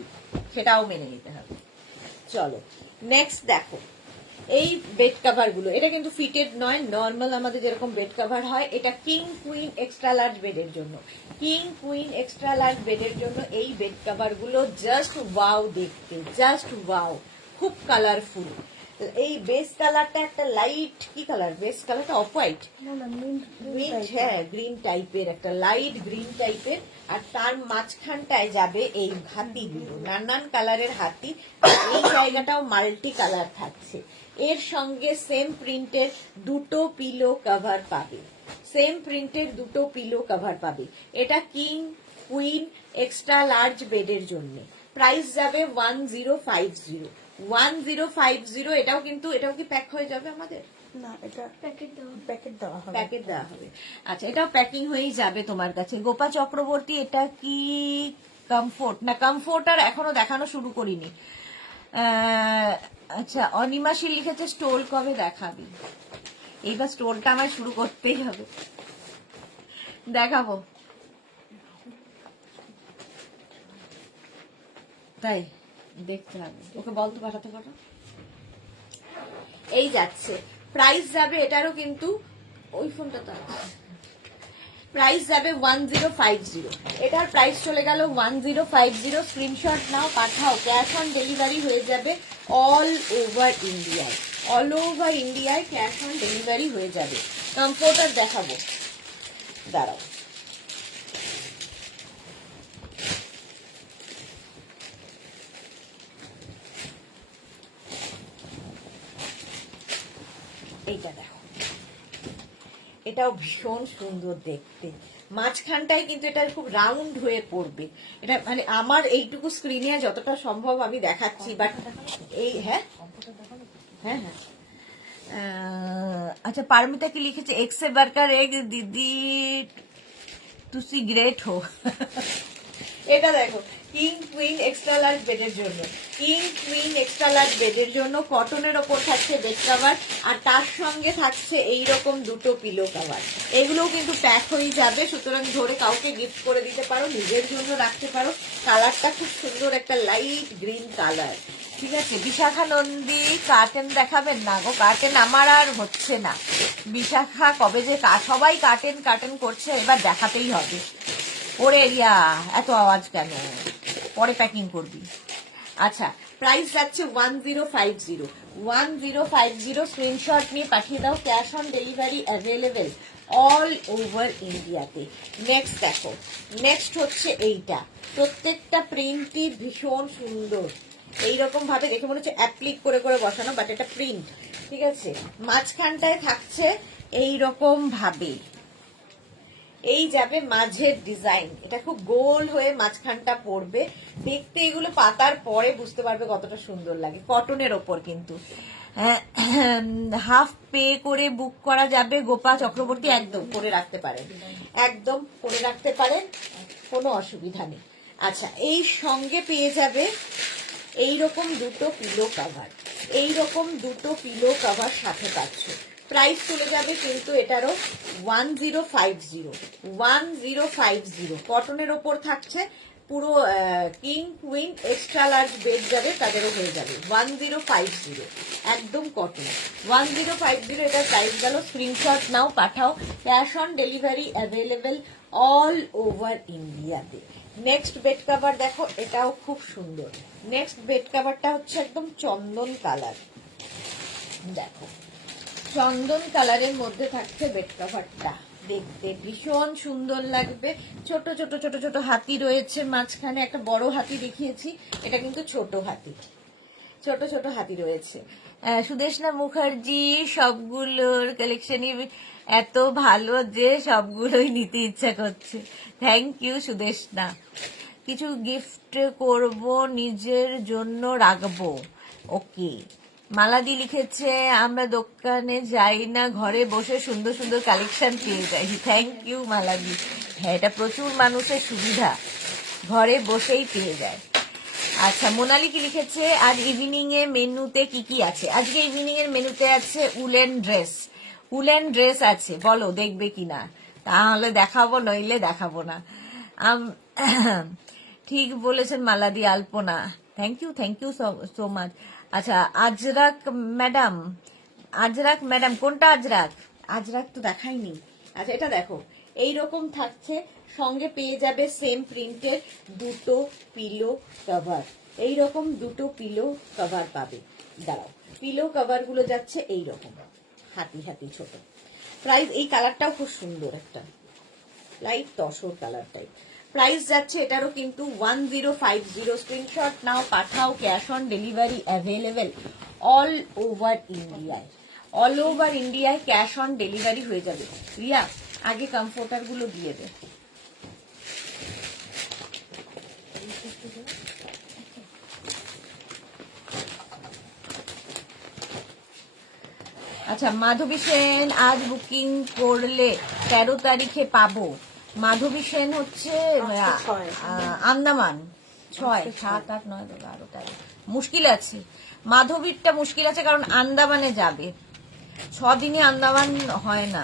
সেটাও মেনে নিতে হবে। চলো নেক্সট দেখো, এই বেড কাভার গুলো, এটা কিন্তু ফিটেড নয়, নর্মাল আমাদের যেরকম বেড কাভার হয়। এটা কিং কুইন এক্সট্রা লার্জ বেডের জন্য, কিং কুইন এক্সট্রা লার্জ বেডের জন্য এই বেড কাভার গুলো জাস্ট ওয়াও দেখতে, জাস্ট ওয়াও, খুব কালারফুল। এই বেস কালারটা একটা লাইট, কি কালার বেস কালারটা? অফ হোয়াইট, মিন্ট, হ্যাঁ গ্রিন টাইপের, একটা লাইট গ্রিন টাইপের। আর তার মাঝখানটায় যাবে এই হাতিগুলো, নানান কালারের হাতি। এই জায়গাটাও মাল্টি কালার থাকছে। এর সঙ্গে সেম প্রিন্টের দুটো পিলো কভার পাবে, সেম প্রিন্টের দুটো পিলো কভার পাবে। এটা কিং কুইন এক্সট্রা লার্জ বেডের জন্য। প্রাইস যাবে 1050, 1050। এটাও কিন্তু, এটাও কি প্যাক হয়ে যাবে আমাদের? না, এটা প্যাকেট দেওয়া প্যাকেট দেওয়া হবে। প্যাকেট দেওয়া হবে। আচ্ছা, এটাও প্যাকিং হয়েই যাবে তোমার কাছে। গোপা চক্রবর্তী, এটা কি কমফোর্ট? না, কমফোর্টার এখনো দেখানো শুরু করিনি। আচ্ছা, অনিমাশী লিখেছে স্টোল কবে দেখাবি? এইবার স্টোলটা আমার শুরু করতেই হবে, দেখাবো। তাই দেখতে হবে, ওকে বলতো পাঠাতে পারো। এই যাচ্ছে, প্রাইস যাবে এটারও কিন্তু, ওই ফোনটা তো আছে। প্রাইস যাবে 1050, এটার প্রাইস চলে গেল 1050। স্ক্রিনশট নাও, পাঠাও, ক্যাশ অন ডেলিভারি হয়ে যাবে অল ওভার ইন্ডিয়ায়, অল ওভার ইন্ডিয়ায় ক্যাশ অন ডেলিভারি হয়ে যাবে। কমফোর্টার দেখাবো, দাঁড়াও। এইটা দেখো, এটাও ভীষণ সুন্দর দেখতে। মাঝখানটায় কিন্তু এটা খুব রাউন্ড হয়ে পড়বে। এটা মানে আমার এইটুকু স্ক্রিনে যতটা সম্ভব আমি দেখাচ্ছি, বাট এই, হ্যাঁ হ্যাঁ হ্যাঁ। আচ্ছা, পারমিতা কি লিখেছে? এক্সে বার্কার এক দিদি তুসি গ্রেট হো। এটা দেখো, কিং কুইন এক্সট্রা লার্জ বেডের জন্য, কিং কুইন এক্সট্রা লার্জ বেডের জন্য কটনের ওপর থাকছে বেড কাভার, আর তার সঙ্গে থাকছে এইরকম দুটো পিলো কাভার। এগুলোও কিন্তু প্যাক হয়ে যাবে, সুতরাং ধরে কাউকে গিফট করে দিতে পারো, নিজের জন্য রাখতে পারো। কালারটা খুব সুন্দর, একটা লাইট গ্রিন কালার। ঠিক আছে, বিশাখা নন্দী কার্টেন দেখাবেন? না গো, কার্টেন আমার আর হচ্ছে না। বিশাখা কবে যে সবাই কার্টেন কার্টেন করছে, এবার দেখাতেই হবে। ওরে রিয়া, এত আওয়াজ কেন? পরে প্যাকিং করবি। আচ্ছা, প্রাইস যাচ্ছে 1050, 1050। স্ক্রিনশট নিয়ে পাঠিয়ে দাও, cash on delivery available all over ইন্ডিয়াতে। নেক্সট দেখো, নেক্সট হচ্ছে এইটা। প্রত্যেকটা প্রিন্টই ভীষণ সুন্দর, এইরকম ভাবে দেখে মনে হচ্ছে অ্যাপ্লিক করে করে বসানো, বাট এটা প্রিন্ট। ঠিক আছে, মাঝখানটায় থাকছে এইরকম ভাবে, এই যাবে মাঝের ডিজাইন, এটা খুব গোল হয়ে মাঝখানটা পড়বে। দেখতে এগুলো পাতার পরে বুঝতে পারবে কতটা সুন্দর লাগে। কটনের ওপর কিন্তু হাফ পে করে বুক করা যাবে। গোপা চক্রবর্তী একদম করে রাখতে পারেন, একদম করে রাখতে পারেন, কোনো অসুবিধা নেই। আচ্ছা, এই সঙ্গে পেয়ে যাবে এইরকম দুটো পিলো কাভার, এইরকম দুটো পিলো কাভার সাথে পাচ্ছ। প্রাইস চলে যাবে কিন্তু এটারও 1050, 1050। কটনের ওপর থাকছে, পুরো king queen extra large bed যাবে তাদেরও হয়ে যাবে 1050, একদম কটন 1050। এটার প্রাইস গেল। স্ক্রিনশট নাও, পাঠাও, cash on delivery available all over ইন্ডিয়াতে। নেক্সট বেড কাভার দেখো, এটাও খুব সুন্দর। নেক্সট বেড কাভারটা হচ্ছে একদম চন্দন কালার। দেখো, চন্দন কালারের মধ্যে থাকছে বেড কাভারটা, দেখতে ভীষণ সুন্দর লাগবে। ছোট ছোট ছোট ছোট হাতি রয়েছে মাঝখানে, একটা বড় হাতি দেখিয়েছি, এটা কিন্তু ছোট হাতি, ছোট ছোট হাতি রয়েছে। সুদেশনা মুখার্জি, সবগুলোর কালেকশনই এত ভালো যে সবগুলোই নিতে ইচ্ছা করছে। Thank you Sudeshna. কিছু গিফট করব, নিজের জন্য রাখবো। ওকে, মালাদি লিখেছে আমরা দোকানে যাই না, ঘরে বসে সুন্দর সুন্দর কালেকশন পেয়ে যাই। থ্যাংক ইউ মালাদি। হ্যাঁ, এটা প্রচুর মানুষের সুবিধা, ঘরে বসেই পেয়ে যায়। আচ্ছা, মোনালি কি লিখেছে? আজ ইভিনিং এ মেনুতে কি কি আছে? আজকে ইভিনিং এর মেনুতে আছে উলেন ড্রেস, উলেন ড্রেস আছে, বলো দেখবে কিনা। তাহলে দেখাবো, নইলে দেখাবো না। ঠিক বলেছেন মালাদি আলপনা, থ্যাংক ইউ সো মাচ। আচ্ছা আজরাক ম্যাডাম কোনটা আজরাক? আজরাক তো দেখাইনি। আচ্ছা এটা দেখো, এইরকম থাকছে, সঙ্গে পেয়ে যাবে সেম প্রিন্টের দুটো পিলো কভার। এইরকম দুটো পিলো কভার পাবে। দাঁড়াও, পিলো কভার গুলো যাচ্ছে এইরকম হাতি হাতি ছোট। প্রাইস, এই কালারটাও খুব সুন্দর, একটা light tussar colour type. Price যাচ্ছে এটারও কিন্তু 1050। স্ক্রিনশট নাও, পাঠাও, cash on delivery available all over ইন্ডিয়ায়। অল ওভার ইন্ডিয়ায় ক্যাশ অন ডেলিভারি হয়ে যাবে। রিয়া আগে কমফোর্টার গুলো দিয়ে দে। আচ্ছা মাধবী সেন, আজ বুকিং করলে 13 তারিখে পাবো। মাধবী সেন হচ্ছে আন্দামান। 6, 7, 8, 9, 10, 11, 13 মুশকিল আছে। মাধবীরটা মুশকিল আছে কারণ আন্দামানে যাবে। 6 দিনে আন্দামান হয় না,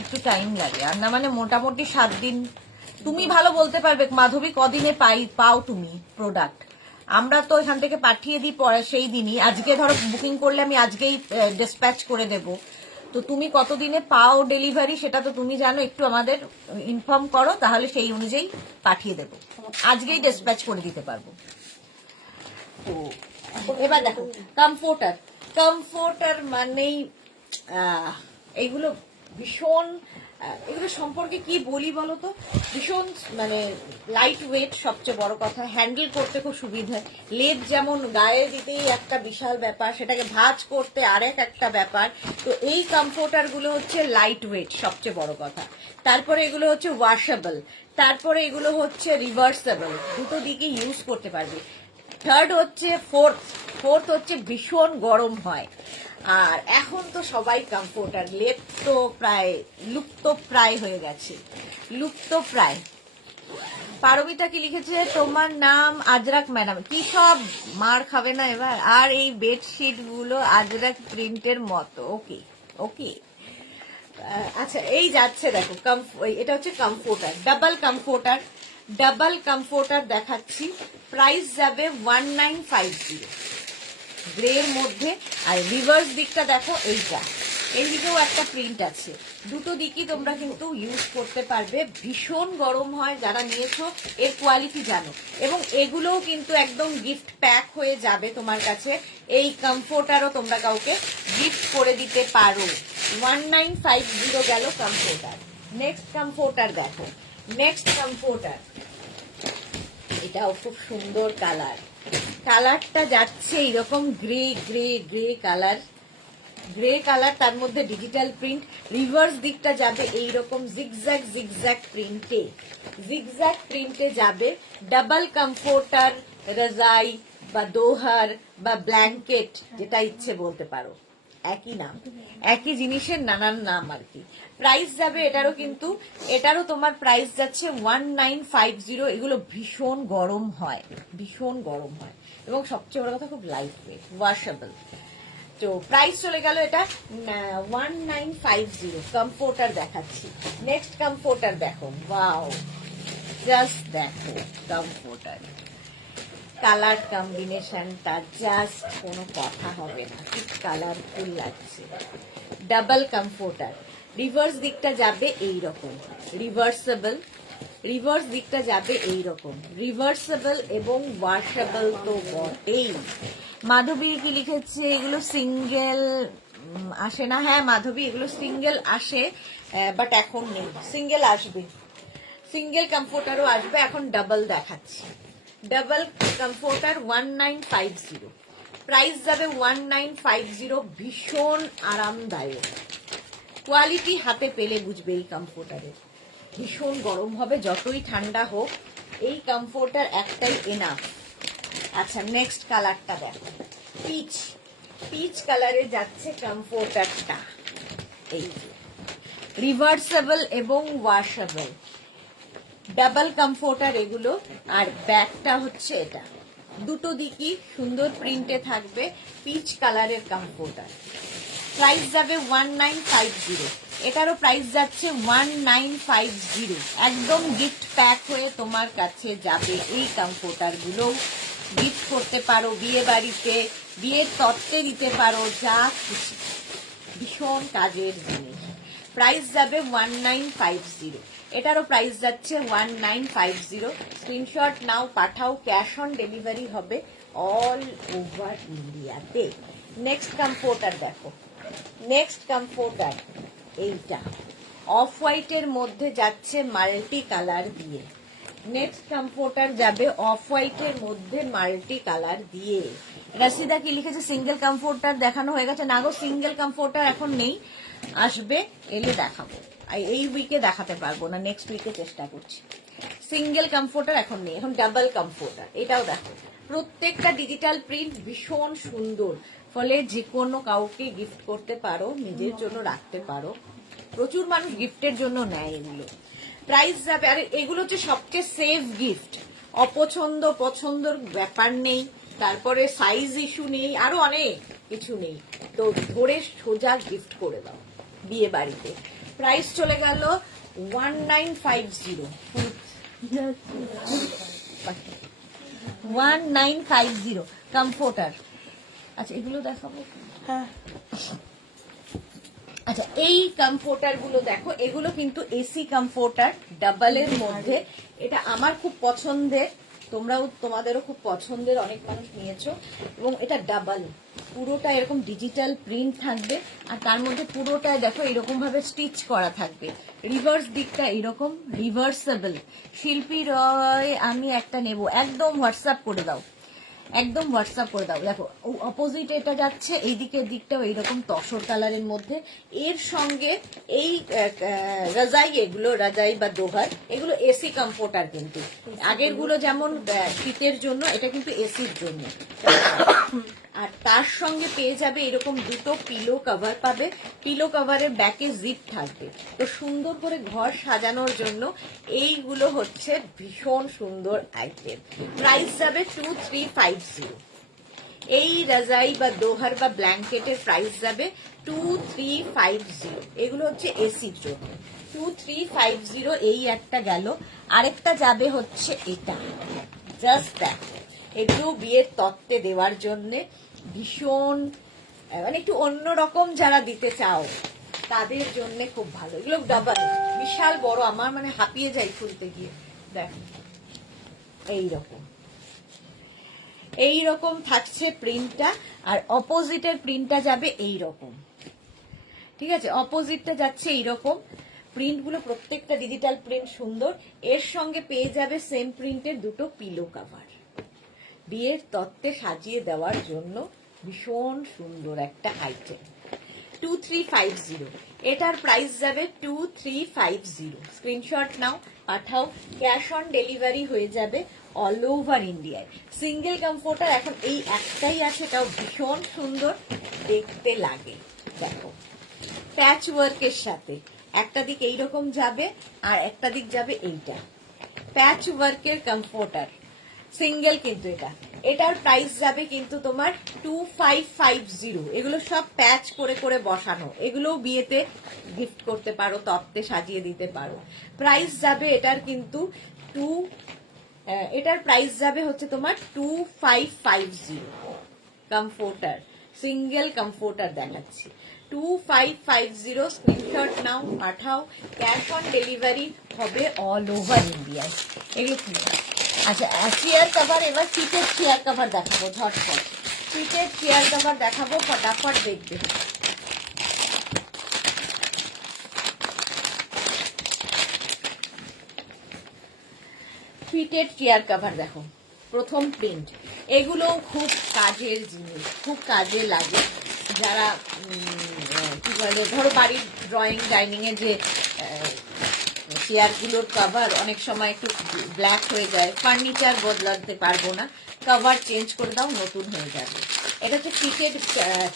একটু টাইম লাগে। আন্দামানে মোটামুটি 7 দিন। তুমি ভালো বলতে পারবে মাধবী কদিনে পাও তুমি প্রোডাক্ট। আমরা তো এখান থেকে পাঠিয়ে দিই পরে সেই দিনই। আজকে ধরো বুকিং করলে আমি আজকেই ডিসপ্যাচ করে দেব। তো তুমি কতদিনে পাও ডেলিভারি সেটা তো তুমি জানো, একটু আমাদের ইনফর্ম করো, তাহলে সেই অনুযায়ী পাঠিয়ে দেব। আজকেই ডিসপ্যাচ করে দিতে পারবো। তো এবার দেখো কমফোর্টার মানেই এইগুলো ভীষণ, এগুলো সম্পর্কে কি বলি বলো তো, ভীষণ মানে লাইট ওয়েট, সবচেয়ে বড় কথা হ্যান্ডেল করতে খুব সুবিধা। লেদ যেমন গায়ে দিতেই একটা বিশাল ব্যাপার, সেটাকে ভাঁজ করতে আরেক একটা ব্যাপার। তো এই কমফোর্টার গুলো হচ্ছে লাইট ওয়েট, সবচেয়ে বড় কথা। তারপরে এগুলো হচ্ছে ওয়াশেবল, তারপরে এগুলো হচ্ছে রিভার্সেবল, দুটো দিকে ইউজ করতে পারবে। থার্ড হচ্ছে ফোর্থ হচ্ছে ভীষণ গরম হয়। আর এখন তো সবাই কমফোর্টার, লেপ তো প্রায় লুপ্ত প্রায় হয়ে গেছে, লুপ্ত প্রায়। পারমিতা কি লিখেছে? তোমার নাম আজরাক ম্যাডাম। কি সব মার খাবে না এবার? আর এই বেডশিট গুলো আজরাক প্রিন্টের মতো। ওকে ওকে। আচ্ছা এই যাচ্ছে দেখো, এটা হচ্ছে কমফোর্টার, ডাবল কমফোর্টার দেখাচ্ছি। প্রাইস যাবে 1950 গ্রের মধ্যে। আর রিভার্স দিকটা দেখো, এই দিকেও একটা প্রিন্ট আছে। দুটো দিকই তোমরা কিন্তু ইউজ করতে পারবে। ভীষণ গরম হয়, যারা নিয়েছো এর কোয়ালিটি জানো। এবং এগুলোও কিন্তু একদম গিফট প্যাক হয়ে যাবে তোমার কাছে। এই কমফোর্টারও তোমরা কাউকে গিফট করে দিতে পারো। 1950 গেল কমফোর্টার। নেক্সট কমফোর্টার দেখো, নেক্সট কমফোর্টার এটাও খুব সুন্দর কালার। কালারটা যাচ্ছে এইরকম গ্রে কালার, তার মধ্যে ডিজিটাল প্রিন্ট। রিভার্স দিকটা যাবে এইরকম জিগজ্যাগ প্রিন্টে যাবে। ডাবল কমফোর্টার, রাজাই বা দোহার বা ব্ল্যাঙ্কেট, যেটা ইচ্ছে বলতে পারো, একই নাম, একই জিনিসের নানান নাম আর কি। প্রাইস যাবে এটারও তোমার প্রাইস যাচ্ছে 1950। এগুলো ভীষণ গরম হয় এবং সবচেয়ে বড় কথা খুব লাইট ওয়েট, ওয়াশেবল। তো প্রাইস চলে গেল এটা 1950। কমফোর্টার দেখাচ্ছি। নেক্সট কমফোর্টার দেখো, ওয়াও, জাস্ট দেখো কমফোর্টার কালার কম্বিনেশনটা, জাস্ট কোনো কথা হবে না, কি কালারফুল লাগছে। ডাবল কমফোর্টার, রিভার্স দিকটা যাবে এইরকম, রিভার্স দিকটা যাবে এইরকম, রিভার্সেবল এবং ওয়াশেবল তো বটেই। মাধবী কি লিখেছে? এগুলো সিঙ্গেল আসে না? হ্যাঁ মাধবী, এগুলো সিঙ্গেল আসে, বাট এখন নেই। সিঙ্গেল আসবে, সিঙ্গেল কমফোর্টারও আসবে, এখন ডাবল দেখাচ্ছি। ডাবল কমফোর্টার 1950, প্রাইস যাবে 1950। ভীষণ আরামদায়ক, কোয়ালিটি হাতে পেলে বুঝবে এই কমফোর্টারের। ভীষণ গরম হবে যতই ঠান্ডা হোক, এই কমফোর্টার একটাই এনাফ। আচ্ছা নেক্সট কালারটা দেখো, পিচ কালারে যাচ্ছে কমফোর্টারটা। এই রিভার্সেবল এবং ওয়াশেবল, ডাবল কমফোর্টার এগুলো। আর ব্যাগটা হচ্ছে এটা, দুটো দিকই সুন্দর প্রিন্টে থাকবে। পিচ কালারের কমফোর্টার, প্রাইস যাবে 1950। এটারও প্রাইস যাচ্ছে 1950। একদম গিফট প্যাক হয়ে তোমার কাছে যাবে। এই কমফোর্টার গুলো গিফট করতে পারো, বিয়ে বাড়িতে, বিয়ের তত্ত্বে দিতে পারো, যা খুশি। ভীষণ কাজের জিনিস। প্রাইস যাবে 1950। এটারও প্রাইস যাচ্ছে 1950। স্ক্রিনশট নাও, পাঠাও। ক্যাশ অন ডেলিভারি হবে অল ওভার ইন্ডিয়াতে। নেক্সট কমফোর্টার দেখো, নেক্সট কমফোর্টার এইটা অফ হোয়াইটের মধ্যে যাচ্ছে মাল্টি কালার দিয়ে। নেক্সট কমফোর্টার যাবে অফ হোয়াইটের মধ্যে মাল্টি কালার দিয়ে। রাশিদা কি লিখেছে? সিঙ্গেল কমফোর্টার দেখানো হয়ে গেছে। না গো, সিঙ্গেল কমফোর্টার এখন নেই, আসবে, এলে দেখাবো। এই উইকে দেখাতে পারবো না, নেক্সট উইকে চেষ্টা করছি। সিঙ্গেল কমফোর্টার এখন নেই, এখন ডাবল কমফোর্টার। এটাও দেখো, প্রত্যেকটা ডিজিটাল প্রিন্ট ভীষণ সুন্দর, ফলে যে কোনো কাউকে গিফট করতে পারো, নিজের জন্য রাখতে পারো। প্রচুর মানুষ গিফটের জন্য নেয় এগুলো। প্রাইস যাবে, আর এগুলো হচ্ছে সবচেয়ে সেফ গিফট। অপছন্দ পছন্দর ব্যাপার নেই, তারপরে সাইজ ইস্যু নেই, আরো অনেক কিছু নেই। তো ধরে সোজা গিফট করে দাও বিয়ে বাড়িতে। প্রাইস চলে গেল 1950। 1950 কমফোর্টার। আচ্ছা, এগুলো দেখাবো। হ্যাঁ, আচ্ছা, এই কমফোর্টার গুলো দেখো, এগুলো কিন্তু এসি কমফোর্টার ডাবলের মধ্যে। এটা আমার খুব পছন্দের, তোমাদেরও খুব পছন্দের, অনেক মানুষ নিয়েছো। এবং এটা ডাবল, পুরোটা এরকম ডিজিটাল প্রিন্ট থাকবে, আর তার মধ্যে পুরোটায় দেখো এরকম ভাবে স্টিচ করা থাকবে। রিভার্স দিকটা এরকম রিভার্সেবল। শিল্পী রয়, আমি একটা নেব, একদম হোয়াটসঅ্যাপ করে দাও, একদম হোয়াটসঅ্যাপ করে দাও। দেখো অপোজিট এটা যাচ্ছে, এইদিকে দিকটাও এইরকম তসর কালারের মধ্যে। এর সঙ্গে এই রাজাই, এগুলো রাজাই বা দোহার, এগুলো এসি কমফোর্টার। কিন্তু আগের গুলো যেমন শীতের জন্য, এটা কিন্তু এসির জন্য। আর তার সঙ্গে পেয়ে যাবে এরকম দুটো পিলো কভার পাবে। পিলো কভারের ব্যাকে জিপ থাকবে। তো সুন্দর করে ঘর সাজানোর জন্য এইগুলো হচ্ছে ভীষণ সুন্দর আইটেম। প্রাইস যাবে 2350। এই রাজাই বা দোহার বা ব্ল্যাঙ্কেটের প্রাইস যাবে 2350। এগুলো হচ্ছে এসির জন্য 2350। এই একটা গেল, আরেকটা যাবে হচ্ছে এটা। জাস্ট দেখো, এগুলো বিয়ের তত্ত্বে দেওয়ার জন্য ভীষণ, মানে একটু অন্যরকম যারা দিতে চাও তাদের জন্য খুব ভালো। এগুলো ডাবল, বিশাল বড়, আমার মানে হাঁপিয়ে যাই খুলতে গিয়ে। দেখো এইরকম থাকছে প্রিন্টটা, আর অপোজিটের প্রিন্টটা যাবে এইরকম। ঠিক আছে, অপোজিটটা যাচ্ছে এইরকম। প্রিন্টগুলো প্রত্যেকটা ডিজিটাল প্রিন্ট সুন্দর। এর সঙ্গে পেয়ে যাবে সেম প্রিন্টের দুটো পিলো কভার। বিয়ের তত্ত্বে সাজিয়ে দেওয়ার জন্য ভীষণ সুন্দর একটা আইটেম। 2350। এটার প্রাইস যাবে 2350। স্ক্রিনশট নাও, পাঠাও। ক্যাশ অন ডেলিভারি হয়ে যাবে অল ওভার ইন্ডিয়ায়। সিঙ্গেল কমফোর্টার এখন এই একটাই আছে, এটাও ভীষণ সুন্দর দেখতে লাগে। দেখো, প্যাচ ওয়ার্কের সাথে একটা দিক এইরকম যাবে, আর একটা দিক যাবে এইটা। প্যাচ ওয়ার্কের কমফোর্টার সিঙ্গেল, কিন্তু এটার প্রাইস যাবে কিন্তু তোমার 2550। এগুলো সব প্যাচ করে করে বসানো, এগুলো বিয়েতে গিফট করতে পারো, তত্ত্বে সাজিয়ে দিতে পারো। প্রাইস যাবে এটার কিন্তু এটার প্রাইস যাবে হচ্ছে তোমার 2550। কমফোর্টার, সিঙ্গেল কমফোর্টার দেখাচ্ছি 2550। স্ক্রিনশট নাও, পাঠাও। ক্যাশ অন ডেলিভারি হবে অল ওভার ইন্ডিয়ায়। এগুলো কি? আচ্ছা, চেয়ার কভার, এবার সিটের চেয়ার কভার দেখাবো ঝটপট। সিটের চেয়ার কভার দেখাবো, ফটাফট দেখবে। ফিটেড চেয়ার কভার দেখো, প্রথম প্রিন্ট। এগুলো খুব কাজের জিনিস, খুব কাজে লাগে। যারা কি বলে, ধরো বাড়ির ড্রয়িং ডাইনিং এ যে চেয়ারগুলোর কভার অনেক সময় একটু ব্ল্যাক হয়ে যায়, ফার্নিচার বদলাতে পারবো না, কভার চেঞ্জ করে দাও, নতুন হয়ে যাবে। এটা হচ্ছে ফিটেড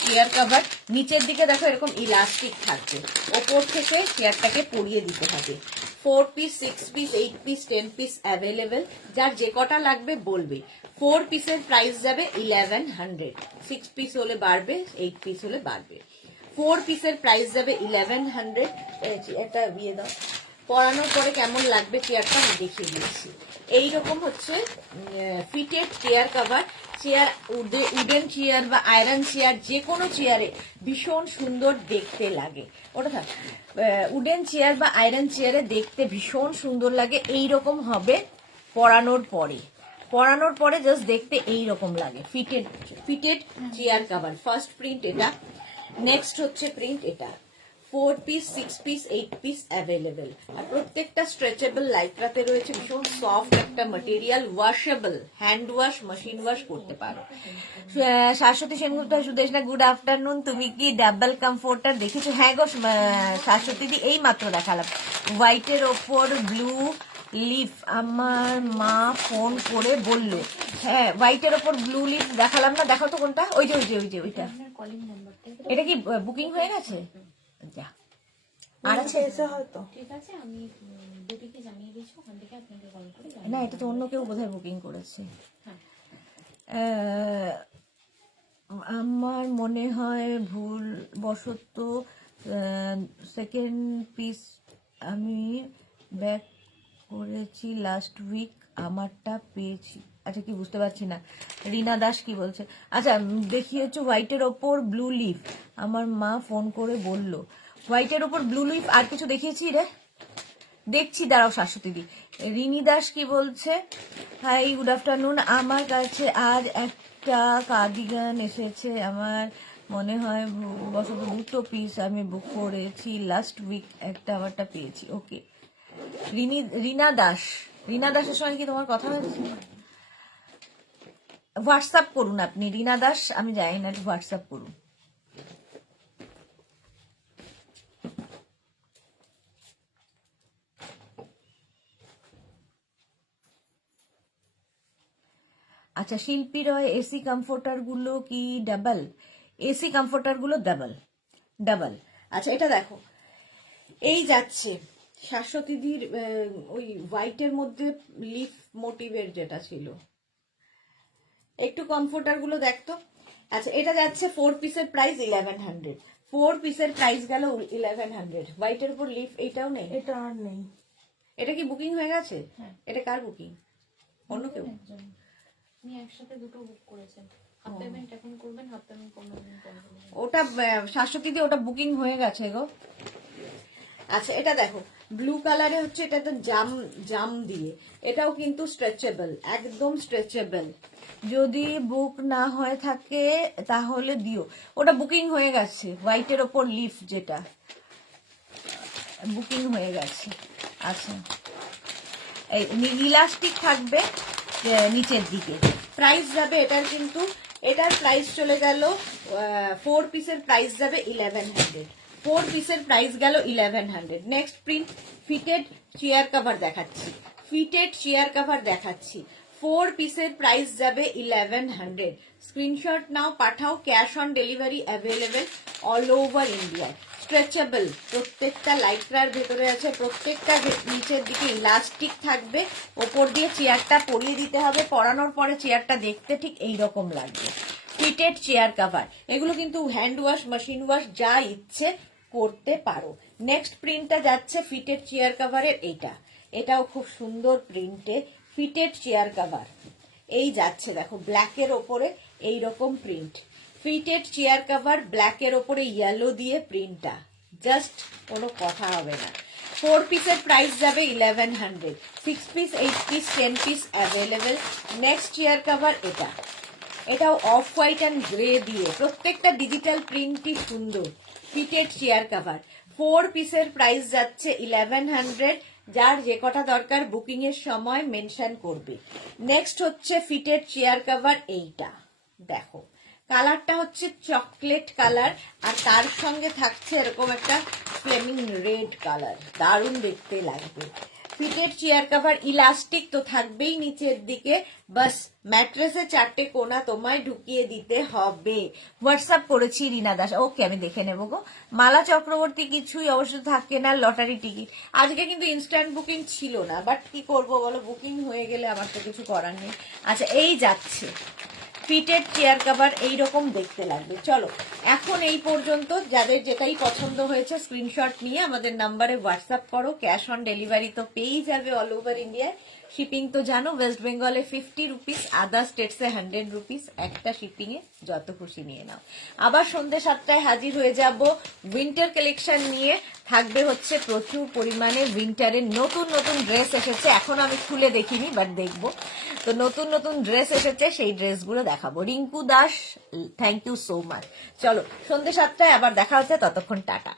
চেয়ার কভার। নিচের দিকে দেখো এরকম ইলাস্টিক থাকবে, ওপর থেকে চেয়ারটাকে পরিয়ে দিতে হবে। 4 piece, 6 piece, 8 piece, 10 piece available. যার যে কটা লাগবে বলবে। 4 পিসের প্রাইস যাবে 1100। 6 পিস হলে বাড়বে, 8 পিস হলে বাড়বে। 4 পিসের প্রাইস যাবে 1100। এটা দিয়ে দাও, পরানোর পরে কেমন লাগবে চেয়ারটা আমি দেখিয়ে দিচ্ছি। এইরকম হচ্ছে fitted chair cover. Chair wooden chair বা আয়রন চেয়ার, যে কোনো চেয়ারে ভীষণ সুন্দর দেখতে লাগে। ওটা থাক, উডেন চেয়ার বা আয়রন চেয়ারে দেখতে ভীষণ সুন্দর লাগে। এইরকম হবে পরানোর পরে, পরানোর পরে জাস্ট দেখতে এইরকম লাগে। Fitted chair cover, first print এটা। নেক্সট হচ্ছে প্রিন্ট এটা, 4 পিস, 6 পিস, 8 পিস অ্যাভেলেবেল। আর প্রত্যেকটা স্ট্রেচেবল লাইক্রাতে রয়েছে, ভীষণ সফট একটা material, washable, hand wash, machine wash করতে পারো। শাশ্বতী সেনগুপ্ত সুদেশ না, গুড আফটারনুন। তুমি কি ডাবল কমফোর্টার দেখেছো? হ্যাঁ গো শাশ্বতী দি, এই মাত্র দেখালাম। হোয়াইটের ওপর ব্লু লিফ, আমার মা ফোন করে বললো। হ্যাঁ, হোয়াইটের ওপর ব্লু লিফ দেখালাম না, দেখো তো কোনটা? ওই যে ওইটা। আপনার কলিং নাম্বারটা এটা কি বুকিং হয়ে গেছে? যা, আর আছে এসে হয়তো। ঠিক আছে, আমি দুটিকে জানিয়ে দিচ্ছি, ওখান থেকে আপনাকে কল করে জানিয়ে না, এটা তো অন্য কেউ বোধহয় বুকিং করেছে। হ্যাঁ। আমার মনে হয় ভুল বশত সেকেন্ড পিস আমি ব্যাক করেছি লাস্ট উইক, আমারটা পেয়েছি। আচ্ছা, কি বুঝতে পারছি না। রিনা দাস কি বলছে? আচ্ছা, দেখিয়েছো হোয়াইটের ওপর ব্লু লিফ, আমার মা ফোন করে বলল। হোয়াইটের ওপর ব্লু লিফ, আর কিছু দেখিয়েছি রে? দেখছি, দাঁড়াও শাশ্বতী দি। রিনি দাস কি বলছে? Hi, good afternoon. আমার কাছে আজ একটা কার্ডিগান এসেছে, আমার মনে হয় বছর 2 পিস আমি বুক করেছি লাস্ট উইক, একটা আমারটা পেয়েছি। ওকে, রিনা দাসের সঙ্গে কি তোমার কথা হয়েছে? হোয়াটসঅ্যাপ করুন আপনি, রিনা দাস, আমি জানি না, হোয়াটসঅ্যাপ করুন। আচ্ছা, শিল্পী রয়, এসি কমফোর্টার গুলো কি ডাবল? এসি কমফোর্টার গুলো ডাবল। আচ্ছা, এটা দেখো, এই যাচ্ছে শাশ্বতীদির ওই হোয়াইটের মধ্যে লিফ মোটিভের যেটা ছিল। একটু কমফোর্টার গুলো দেখতো। আচ্ছা, এটা যাচ্ছে 4 পিসের প্রাইস 1100। 4 পিসের প্রাইস গেল 1100। হোয়াইটের উপর লিফ, এইটাও নেই। এটা আর নেই। এটা কি বুকিং হয়ে গেছে? হ্যাঁ। এটা কার বুকিং? অন্য কেউ? একজন। আপনি একসাথে দুটো বুক করেছেন, হাফ পেমেন্ট এখন করবেন, হাফ পেমেন্ট কোনদিন করবেন। ওটা শাশ্বতী দিয়ে ওটা বুকিং হয়ে গেছে গো। আচ্ছা, এটা দেখো, ব্লু কালারে হচ্ছে, এটা তো জাম দিয়ে, এটাও কিন্তু স্ট্রেচেবল, একদম স্ট্রেচেবল। যদি বুক না হয়ে থাকে তাহলে দিও। ওটা বুকিং হয়ে গেছে, হোয়াইটের ওপর লিফ যেটা, বুকিং হয়ে গেছে। আচ্ছা, এই ইলাস্টিক থাকবে নিচের দিকে। প্রাইস যাবে এটার, কিন্তু এটার প্রাইস চলে গেল 4 পিসের প্রাইস যাবে 1100। 4 পিসের প্রাইস গেল 1100। Next print, fitted chair cover দেখাচ্ছি। 4 পিসের প্রাইস যাবে 1100। স্ক্রিনশট নাও, পাঠাও। Cash on delivery available all over India. Stretchable, প্রত্যেকটা লাইক্রার ভেতরে আছে, প্রত্যেকটা নিচের দিকে ইলাস্টিক থাকবে। ওপর দিয়ে চেয়ারটা পরিয়ে দিতে হবে, পরানোর পরে চেয়ারটা দেখতে ঠিক এইরকম লাগবে। ফিটেড চেয়ার কভার, এগুলো কিন্তু হ্যান্ড ওয়াশ, মেশিন ওয়াশ যা ইচ্ছে করতে পারো। নেক্সট প্রিন্টটা যাচ্ছে ফিটেড চেয়ার কভারের, এটাও খুব সুন্দর প্রিন্টে ফিটেড চেয়ার কভার। এই যাচ্ছে দেখো, ব্ল্যাকের ওপরে এইরকম প্রিন্ট, ফিটেড চেয়ার কভার, ব্ল্যাকের ওপরে ইয়েলো দিয়ে প্রিন্টটা, জাস্ট কোনো কথা হবে না। 4 পিসের প্রাইস যাবে 1100। 6 piece, 8 piece, 10 piece available. Next chair cover এটাও অফ হোয়াইট অ্যান্ড গ্রে দিয়ে, প্রত্যেকটা ডিজিটাল প্রিন্টই সুন্দর। ফিটেড চেয়ার কভার, 4 পিসের প্রাইস যাচ্ছে 1100। যার যে কটা দরকার বুকিং এর সময় মেনশন করবে। নেক্সট হচ্ছে ফিটেড চেয়ার কভার, এইটা দেখো, কালারটা হচ্ছে চকলেট কালার, আর তার সঙ্গে থাকছে এরকম একটা ফ্লেমিং রেড কালার, দারুণ দেখতে লাগবে। ফিটেড চেয়ার কভার, ইলাস্টিক তো থাকবেই নিচের দিকে, বাস ম্যাট্রেসে 4টে কোনা তোমায় ঢুকিয়ে দিতে হবে। হোয়াটসঅ্যাপ করেছি রিনা দাস, ওকে, আমি দেখে নেবো গো। মালা চক্রবর্তী, কিছুই অবশ্য থাকে না, লটারি টিকিট। আজকে কিন্তু ইনস্ট্যান্ট বুকিং ছিল না, বাট কি করবো বলো, বুকিং হয়ে গেলে আমার তো কিছু করার নেই। আচ্ছা, এই যাচ্ছে ফিটেড চেয়ার কভার এইরকম দেখতে লাগবে। চলো এখন এই পর্যন্ত, যাদের যেটাই পছন্দ হয়েছে স্ক্রিনশট নিয়ে আমাদের নাম্বারে হোয়াটসঅ্যাপ করো। ক্যাশ অন ডেলিভারি তো পেয়েই যাবে অল ওভার ইন্ডিয়ায়। শিপিং তো জানো, ওয়েস্ট বেঙ্গলে 50 রুপিস, আদার স্টেটসে 100 রুপিস। একটা শিপিং এ যত খুশি নিয়ে নাও। আবার সন্ধ্যে 7টায় হাজির হয়ে যাব উইন্টার কালেকশন নিয়ে। থাকবে হচ্ছে প্রচুর পরিমাণে উইন্টারের নতুন নতুন ড্রেস এসেছে, এখন আমি খুলে দেখিনি বাট দেখবো। তো নতুন নতুন ড্রেস এসেছে, সেই ড্রেসগুলো দেখাবো। Rinku Das, thank you so much. চলো সন্ধ্যে 7টায় আবার দেখা হচ্ছে, ততক্ষণ টাটা।